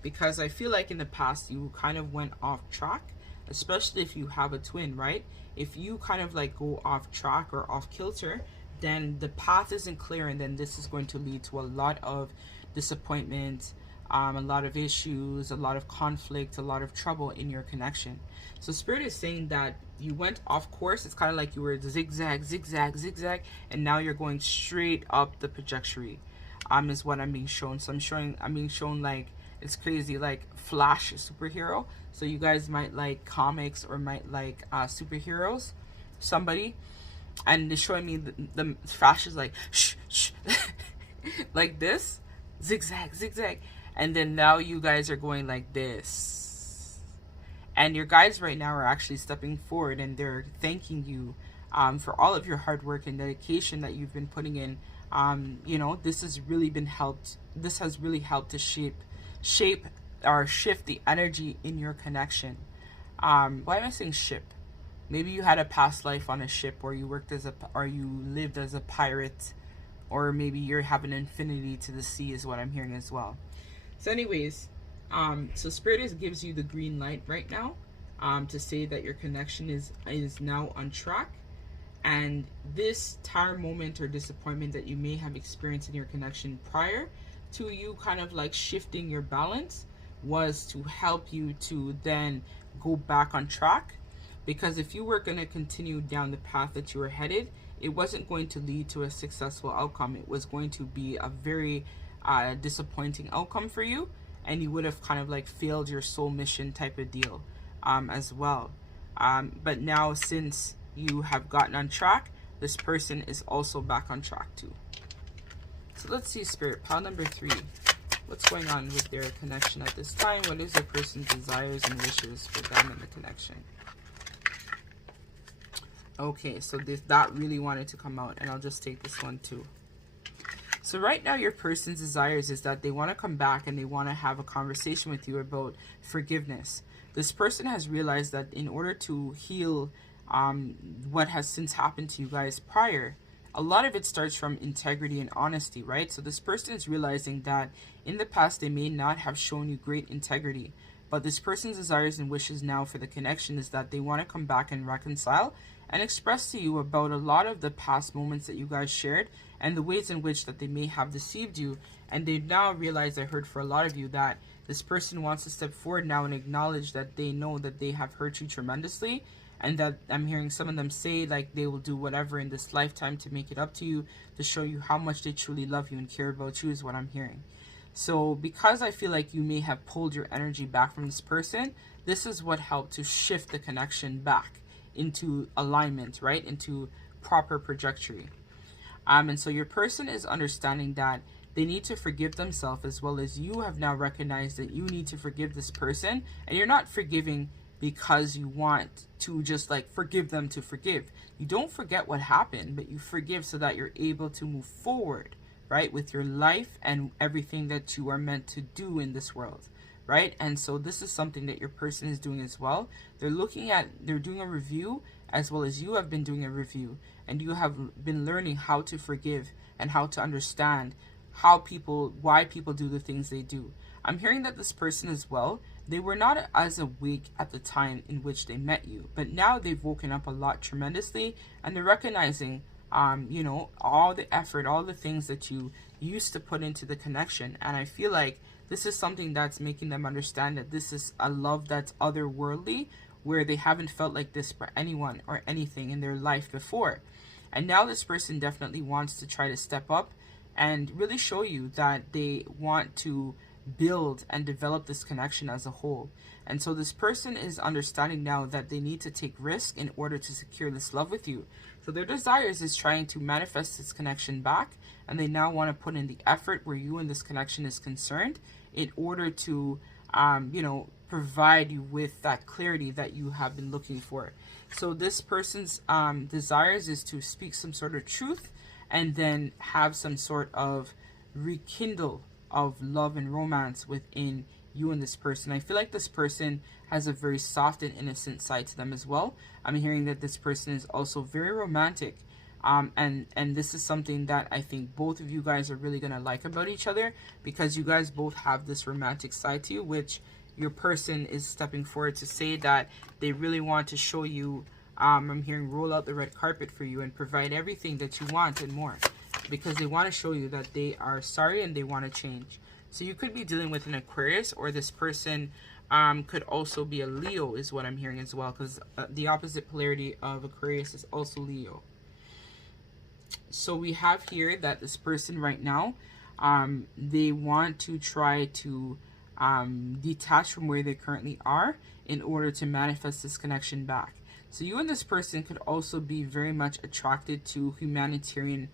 because I feel like in the past you kind of went off track, especially if you have a twin, right? If you kind of like go off track or off kilter, then the path isn't clear, and then this is going to lead to a lot of disappointment, a lot of issues, a lot of conflict, a lot of trouble in your connection. So Spirit is saying that you went off course. It's kind of like you were zigzag, zigzag, zigzag, and now you're going straight up the trajectory, is what I'm being shown. So I'm being shown like, it's crazy, like Flash superhero. So you guys might like comics or might like superheroes, somebody, and they're showing me the Flash is like shh, shh, like this, zigzag, zigzag, and then now you guys are going like this, and your guides right now are actually stepping forward and they're thanking you for all of your hard work and dedication that you've been putting in. This has really helped to shape or shift the energy in your connection. Why am I saying ship? Maybe you had a past life on a ship, or you lived as a pirate, or maybe you're having an affinity to the sea, is what I'm hearing as well. So anyways, so Spirit gives you the green light right now to say that your connection is now on track, and this tire moment or disappointment that you may have experienced in your connection prior to you kind of like shifting your balance was to help you to then go back on track. Because if you were going to continue down the path that you were headed, it wasn't going to lead to a successful outcome. It was going to be a very disappointing outcome for you, and you would have kind of like failed your soul mission type of deal as well. But now, since you have gotten on track, this person is also back on track too. So let's see, Spirit, pile number 3. What's going on with their connection at this time? What is the person's desires and wishes for them in the connection? Okay, so that really wanted to come out, and I'll just take this one too. So right now your person's desires is that they want to come back and they want to have a conversation with you about forgiveness. This person has realized that in order to heal what has since happened to you guys prior, a lot of it starts from integrity and honesty, right? So this person is realizing that in the past they may not have shown you great integrity, but this person's desires and wishes now for the connection is that they want to come back and reconcile and express to you about a lot of the past moments that you guys shared and the ways in which that they may have deceived you. And they now realize, I heard for a lot of you, that this person wants to step forward now and acknowledge that they know that they have hurt you tremendously, and that I'm hearing some of them say like they will do whatever in this lifetime to make it up to you, to show you how much they truly love you and care about you, is what I'm hearing. So because I feel like you may have pulled your energy back from this person, this is what helped to shift the connection back into alignment, right? Into proper trajectory. And so your person is understanding that they need to forgive themselves, as well as you have now recognized that you need to forgive this person. And you're not forgiving because you want to just like forgive them to forgive. You don't forget what happened, but you forgive so that you're able to move forward, right, with your life and everything that you are meant to do in this world, right? And so this is something that your person is doing as well. They're doing a review, as well as you have been doing a review, and you have been learning how to forgive and how to understand why people do the things they do. I'm hearing that this person as well, they were not as awake at the time in which they met you, but now they've woken up a lot tremendously, and they're recognizing all the effort, all the things that you used to put into the connection. And I feel like this is something that's making them understand that this is a love that's otherworldly, where they haven't felt like this for anyone or anything in their life before. And now this person definitely wants to try to step up and really show you that they want to build and develop this connection as a whole. And so this person is understanding now that they need to take risk in order to secure this love with you. So their desires is trying to manifest this connection back, and they now want to put in the effort where you and this connection is concerned in order to provide you with that clarity that you have been looking for. So this person's desires is to speak some sort of truth, and then have some sort of rekindle of love and romance within you and this person. I feel like this person has a very soft and innocent side to them as well. I'm hearing that this person is also very romantic. And this is something that I think both of you guys are really going to like about each other, because you guys both have this romantic side to you, which your person is stepping forward to say that they really want to show you. I'm hearing roll out the red carpet for you and provide everything that you want and more, because they want to show you that they are sorry and they want to change. So you could be dealing with an Aquarius, or this person could also be a Leo, is what I'm hearing as well, because the opposite polarity of Aquarius is also Leo. So we have here that this person right now, they want to try to detach from where they currently are in order to manifest this connection back. So you and this person could also be very much attracted to humanitarian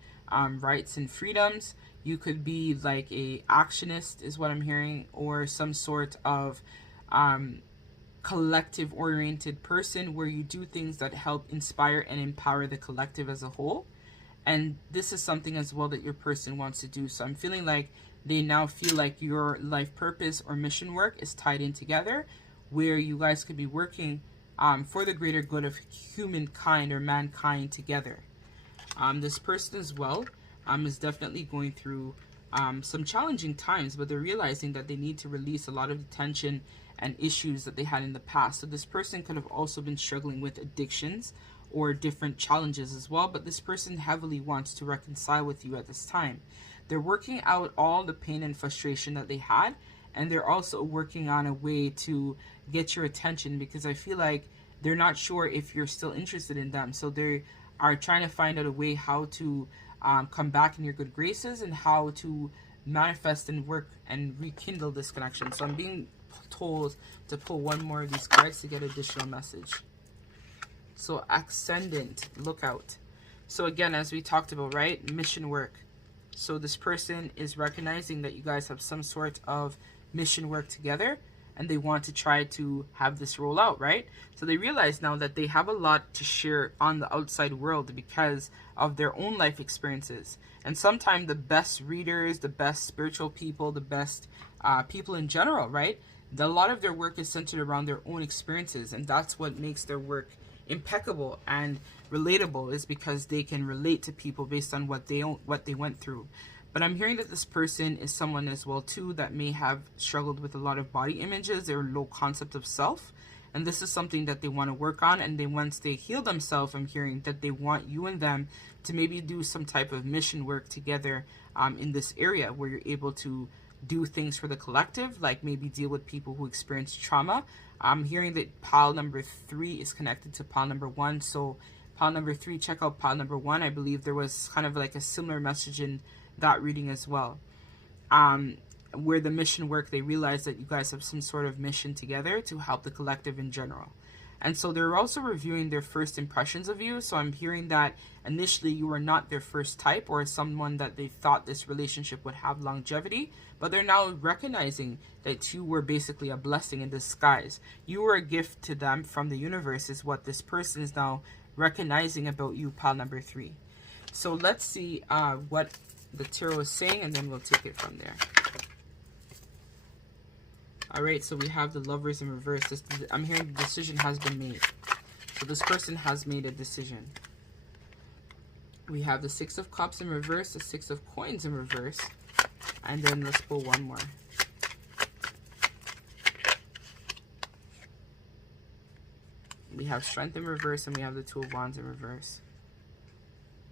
rights and freedoms. You could be like a actionist, is what I'm hearing, or some sort of collective oriented person where you do things that help inspire and empower the collective as a whole. And this is something as well that your person wants to do. So I'm feeling like they now feel like your life purpose or mission work is tied in together, where you guys could be working for the greater good of humankind or mankind together. This person as well is definitely going through some challenging times, but they're realizing that they need to release a lot of the tension and issues that they had in the past. So this person could have also been struggling with addictions or different challenges as well, but this person heavily wants to reconcile with you at this time. They're working out all the pain and frustration that they had, and they're also working on a way to get your attention, because I feel like they're not sure if you're still interested in them. So they are trying to find out a way how to come back in your good graces, and how to manifest and work and rekindle this connection. So I'm being told to pull one more of these cards to get additional message. So Ascendant, look out. So again, as we talked about, right, mission work. So this person is recognizing that you guys have some sort of mission work together, and they want to try to have this roll out, right? So they realize now that they have a lot to share on the outside world because of their own life experiences. And sometimes the best readers, the best spiritual people, the best people in general, right? A lot of their work is centered around their own experiences, and that's what makes their work impeccable and relatable, is because they can relate to people based on what they went through. But I'm hearing that this person is someone as well too that may have struggled with a lot of body images or low concept of self, and this is something that they want to work on. And then once they heal themselves, I'm hearing that they want you and them to maybe do some type of mission work together in this area, where you're able to do things for the collective, like maybe deal with people who experience trauma, I'm hearing that pile number 3 is connected to pile number 1. So pile number 3, check out pile number 1. I believe there was kind of like a similar message in that reading as well. Where the mission work, they realize that you guys have some sort of mission together to help the collective in general. And so they're also reviewing their first impressions of you. So I'm hearing that initially you were not their first type or someone that they thought this relationship would have longevity, but they're now recognizing that you were basically a blessing in disguise. You were a gift to them from the universe is what this person is now recognizing about you, pile number 3. So let's see what the tarot is saying, and then we'll take it from there. All right, so we have the Lovers in reverse. I'm hearing the decision has been made. So this person has made a decision. We have the 6 of Cups in reverse, the 6 of Coins in reverse, and then let's pull one more. We have Strength in reverse, and we have the 2 of Wands in reverse.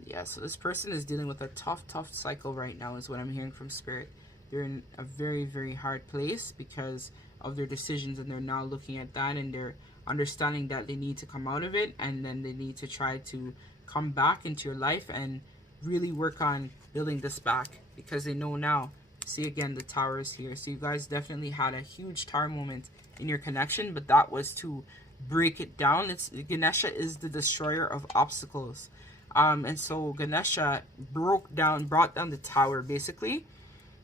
Yeah, so this person is dealing with a tough cycle right now is what I'm hearing from Spirit. They're in a very, very hard place because of their decisions, and they're now looking at that and they're understanding that they need to come out of it, and then they need to try to come back into your life and really work on building this back, because they know now. See, again, the Tower is here. So you guys definitely had a huge Tower moment in your connection, but that was to break it down. Ganesha is the destroyer of obstacles. And so Ganesha brought down the Tower basically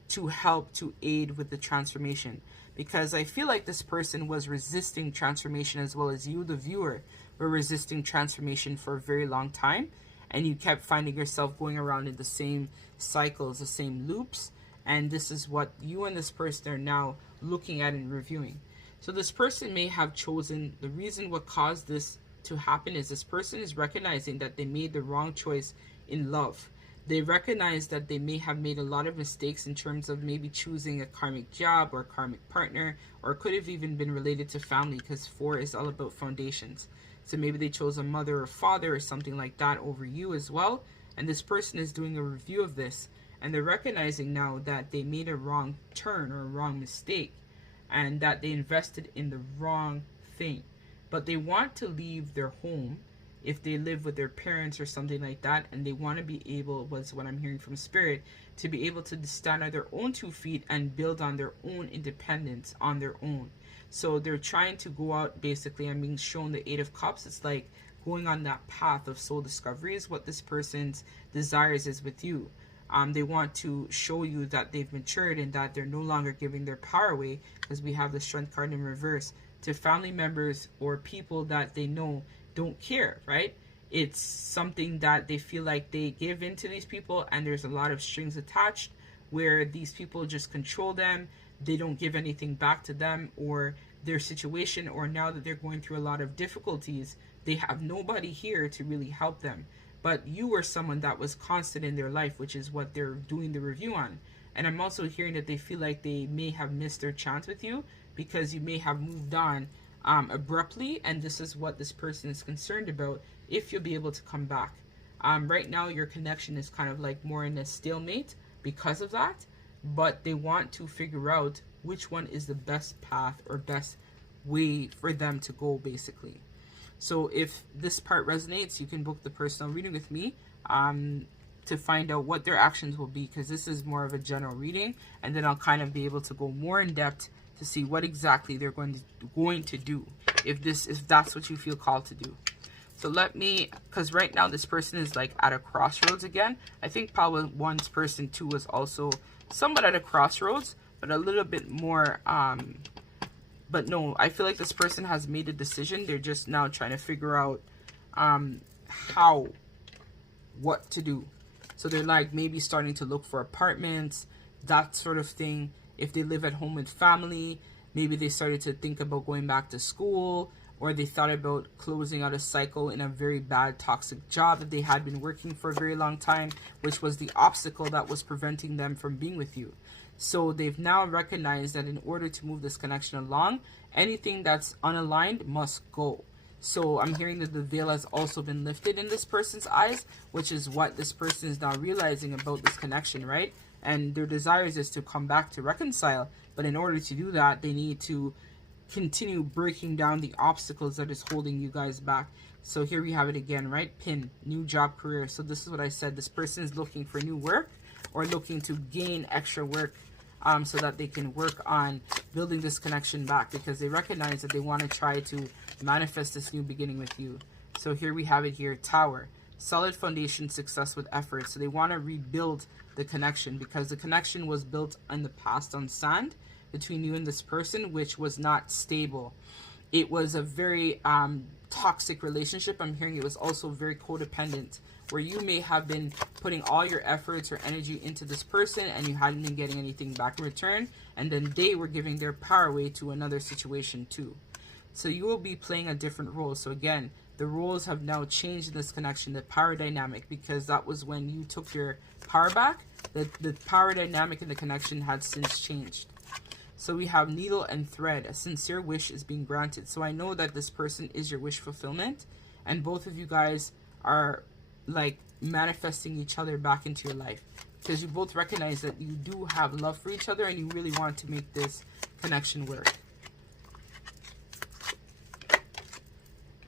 to help to aid with the transformation, because I feel like this person was resisting transformation, as well as you, the viewer, were resisting transformation for a very long time, and you kept finding yourself going around in the same cycles, the same loops, and this is what you and this person are now looking at and reviewing. So this person may have chosen, the reason what caused this to happen is this person is recognizing that they made the wrong choice in love. They recognize that they may have made a lot of mistakes in terms of maybe choosing a karmic job or a karmic partner, or it could have even been related to family, because 4 is all about foundations. So maybe they chose a mother or father or something like that over you as well. And this person is doing a review of this, and they're recognizing now that they made a wrong turn or a wrong mistake, and that they invested in the wrong thing. But they want to leave their home if they live with their parents or something like that, and they want to be able, was what I'm hearing from Spirit, to be able to stand on their own 2 feet and build on their own independence on their own. So they're trying to go out, basically. I'm being shown the 8 of Cups. It's like going on that path of soul discovery is what this person's desires is with you. They want to show you that they've matured and that they're no longer giving their power away, because we have the Strength card in reverse, to family members or people that they know don't care, right? It's something that they feel like they give in to these people, and there's a lot of strings attached where these people just control them. They don't give anything back to them or their situation, or now that they're going through a lot of difficulties, they have nobody here to really help them. But you were someone that was constant in their life, which is what they're doing the review on. And I'm also hearing that they feel like they may have missed their chance with you, because you may have moved on abruptly, and this is what this person is concerned about, if you'll be able to come back. Right now your connection is kind of like more in a stalemate because of that, but they want to figure out which one is the best path or best way for them to go, basically. So if this part resonates, you can book the personal reading with me to find out what their actions will be, because this is more of a general reading, and then I'll kind of be able to go more in depth to see what exactly they're going to do, if that's what you feel called to do. So let me, because right now this person is like at a crossroads again. I think probably one's person too was also somewhat at a crossroads, but a little bit more but no, I feel like this person has made a decision. They're just now trying to figure out what to do. So they're like maybe starting to look for apartments, that sort of thing. If they live at home with family, maybe they started to think about going back to school, or they thought about closing out a cycle in a very bad toxic job that they had been working for a very long time, which was the obstacle that was preventing them from being with you. So they've now recognized that in order to move this connection along, anything that's unaligned must go. So I'm hearing that the veil has also been lifted in this person's eyes, which is what this person is now realizing about this connection, right? And their desires is to come back to reconcile. But in order to do that, they need to continue breaking down the obstacles that is holding you guys back. So here we have it again, right? Pin, new job, career. So this is what I said. This person is looking for new work or looking to gain extra work so that they can work on building this connection back, because they recognize that they want to try to manifest this new beginning with you. So here we have it here, Tower. Solid foundation, success with effort. So they want to rebuild the connection, because the connection was built in the past on sand between you and this person, which was not stable. It was a very toxic relationship. I'm hearing it was also very codependent, where you may have been putting all your efforts or energy into this person and you hadn't been getting anything back in return, and then they were giving their power away to another situation too. So you will be playing a different role. So again, the roles have now changed in this connection, the power dynamic, because that was when you took your power back. The power dynamic in the connection had since changed. So we have needle and thread. A sincere wish is being granted. So I know that this person is your wish fulfillment, and both of you guys are like manifesting each other back into your life, because you both recognize that you do have love for each other and you really want to make this connection work.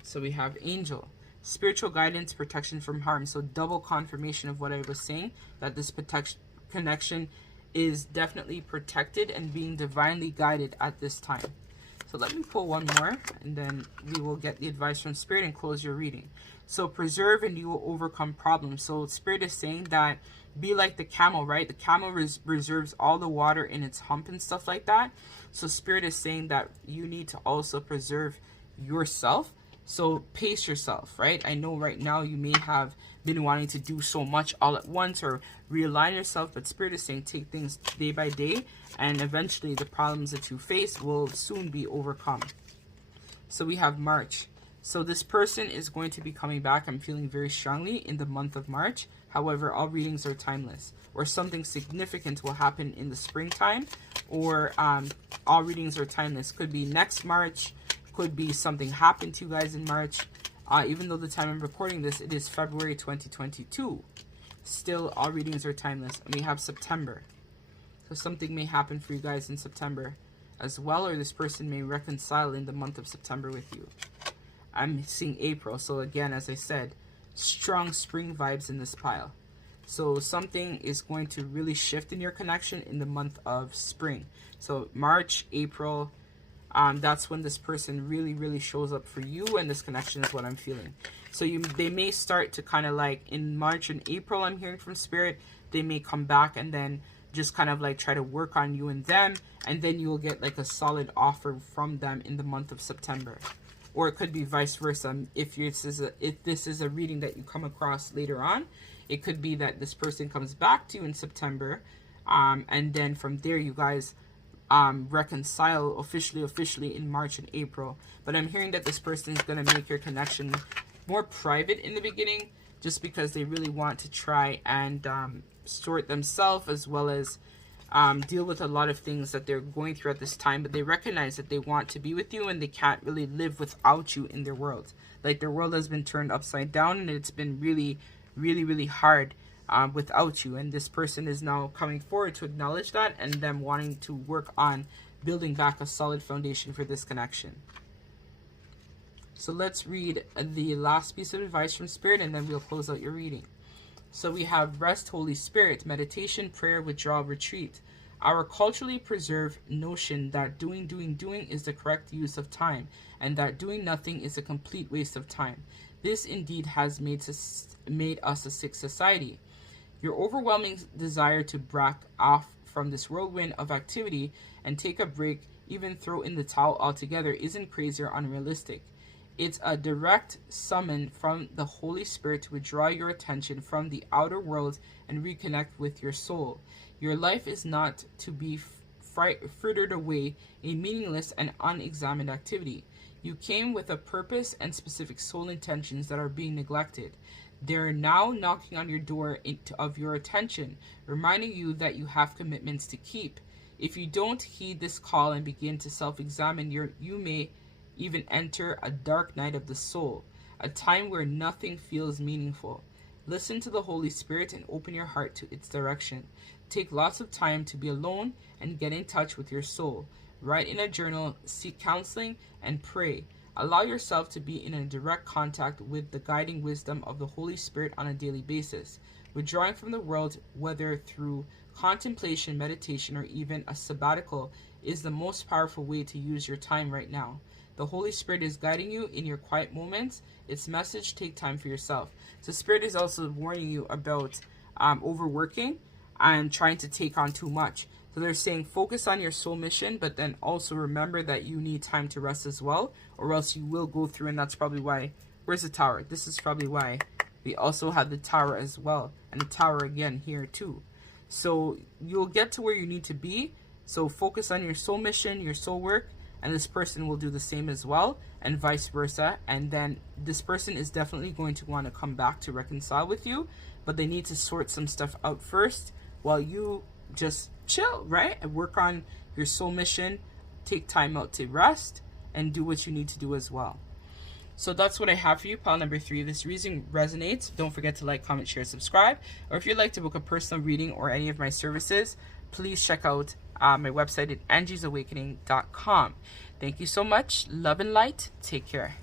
So we have angel, spiritual guidance, protection from harm. So double confirmation of what I was saying, that this connection is definitely protected and being divinely guided at this time. So let me pull one more, and then we will get the advice from Spirit and close your reading. So preserve and you will overcome problems. So Spirit is saying that be like the camel, right? The camel reserves all the water in its hump and stuff like that. So Spirit is saying that you need to also preserve yourself. So pace yourself, right? I know right now you may have been wanting to do so much all at once or realign yourself, but Spirit is saying take things day by day, and eventually the problems that you face will soon be overcome. So we have March. So this person is going to be coming back, I'm feeling very strongly, in the month of March. However, all readings are timeless, or something significant will happen in the springtime, or all readings are timeless. Could be next March, could be something happened to you guys in March. Even though the time I'm recording this, it is February 2022. Still, all readings are timeless. And we have September. So something may happen for you guys in September as well, or this person may reconcile in the month of September with you. I'm seeing April. So again, as I said, strong spring vibes in this pile. So something is going to really shift in your connection in the month of spring. So March, April, that's when this person really shows up for you, and this connection is what I'm feeling. So they may start to kind of like in March and April, I'm hearing from Spirit, they may come back and then just kind of like try to work on you and them, and then you will get like a solid offer from them in the month of September. Or it could be vice versa. If this is a reading that you come across later on, it could be that this person comes back to you in September, and then from there you guys reconcile officially in March and April. But I'm hearing that this person is going to make your connection more private in the beginning, just because they really want to try and sort themselves, as well as deal with a lot of things that they're going through at this time. But they recognize that they want to be with you, and they can't really live without you in their world. Like their world has been turned upside down, and it's been really hard without you. And this person is now coming forward to acknowledge that, and them wanting to work on building back a solid foundation for this connection. So let's read the last piece of advice from Spirit, and then we'll close out your reading. So we have rest, Holy Spirit, meditation, prayer, withdrawal, retreat. Our culturally preserved notion that doing is the correct use of time, and that doing nothing is a complete waste of time. This indeed has made us a sick society. Your overwhelming desire to break off from this whirlwind of activity and take a break, even throw in the towel altogether, isn't crazy or unrealistic. It's a direct summon from the Holy Spirit to withdraw your attention from the outer world and reconnect with your soul. Your life is not to be frittered away in meaningless and unexamined activity. You came with a purpose and specific soul intentions that are being neglected. They're now knocking on your door of your attention, reminding you that you have commitments to keep. If you don't heed this call and begin to self-examine, you may even enter a dark night of the soul, a time where nothing feels meaningful. Listen to the Holy Spirit and open your heart to its direction. Take lots of time to be alone and get in touch with your soul. write in a journal, seek counseling, and pray. Allow yourself to be in a direct contact with the guiding wisdom of the Holy Spirit on a daily basis. Withdrawing from the world, whether through contemplation, meditation, or even a sabbatical, is the most powerful way to use your time right now. The Holy Spirit is guiding you in your quiet moments. Its message: take time for yourself. So Spirit is also warning you about overworking and trying to take on too much. So they're saying focus on your soul mission, but then also remember that you need time to rest as well, or else you will go through. And that's probably why, where's the Tower? This is probably why we also had the Tower as well, and the Tower again here too. So you'll get to where you need to be. So focus on your soul mission, your soul work, and this person will do the same as well, and vice versa. And then this person is definitely going to want to come back to reconcile with you, but they need to sort some stuff out first while you just chill, right? And work on your soul mission, take time out to rest, and do what you need to do as well. So that's what I have for you, pile number 3. If this reading resonates, don't forget to like, comment, share, subscribe. Or if you'd like to book a personal reading or any of my services, please check out my website at angiesawakening.com. Thank you so much. Love and light. Take care.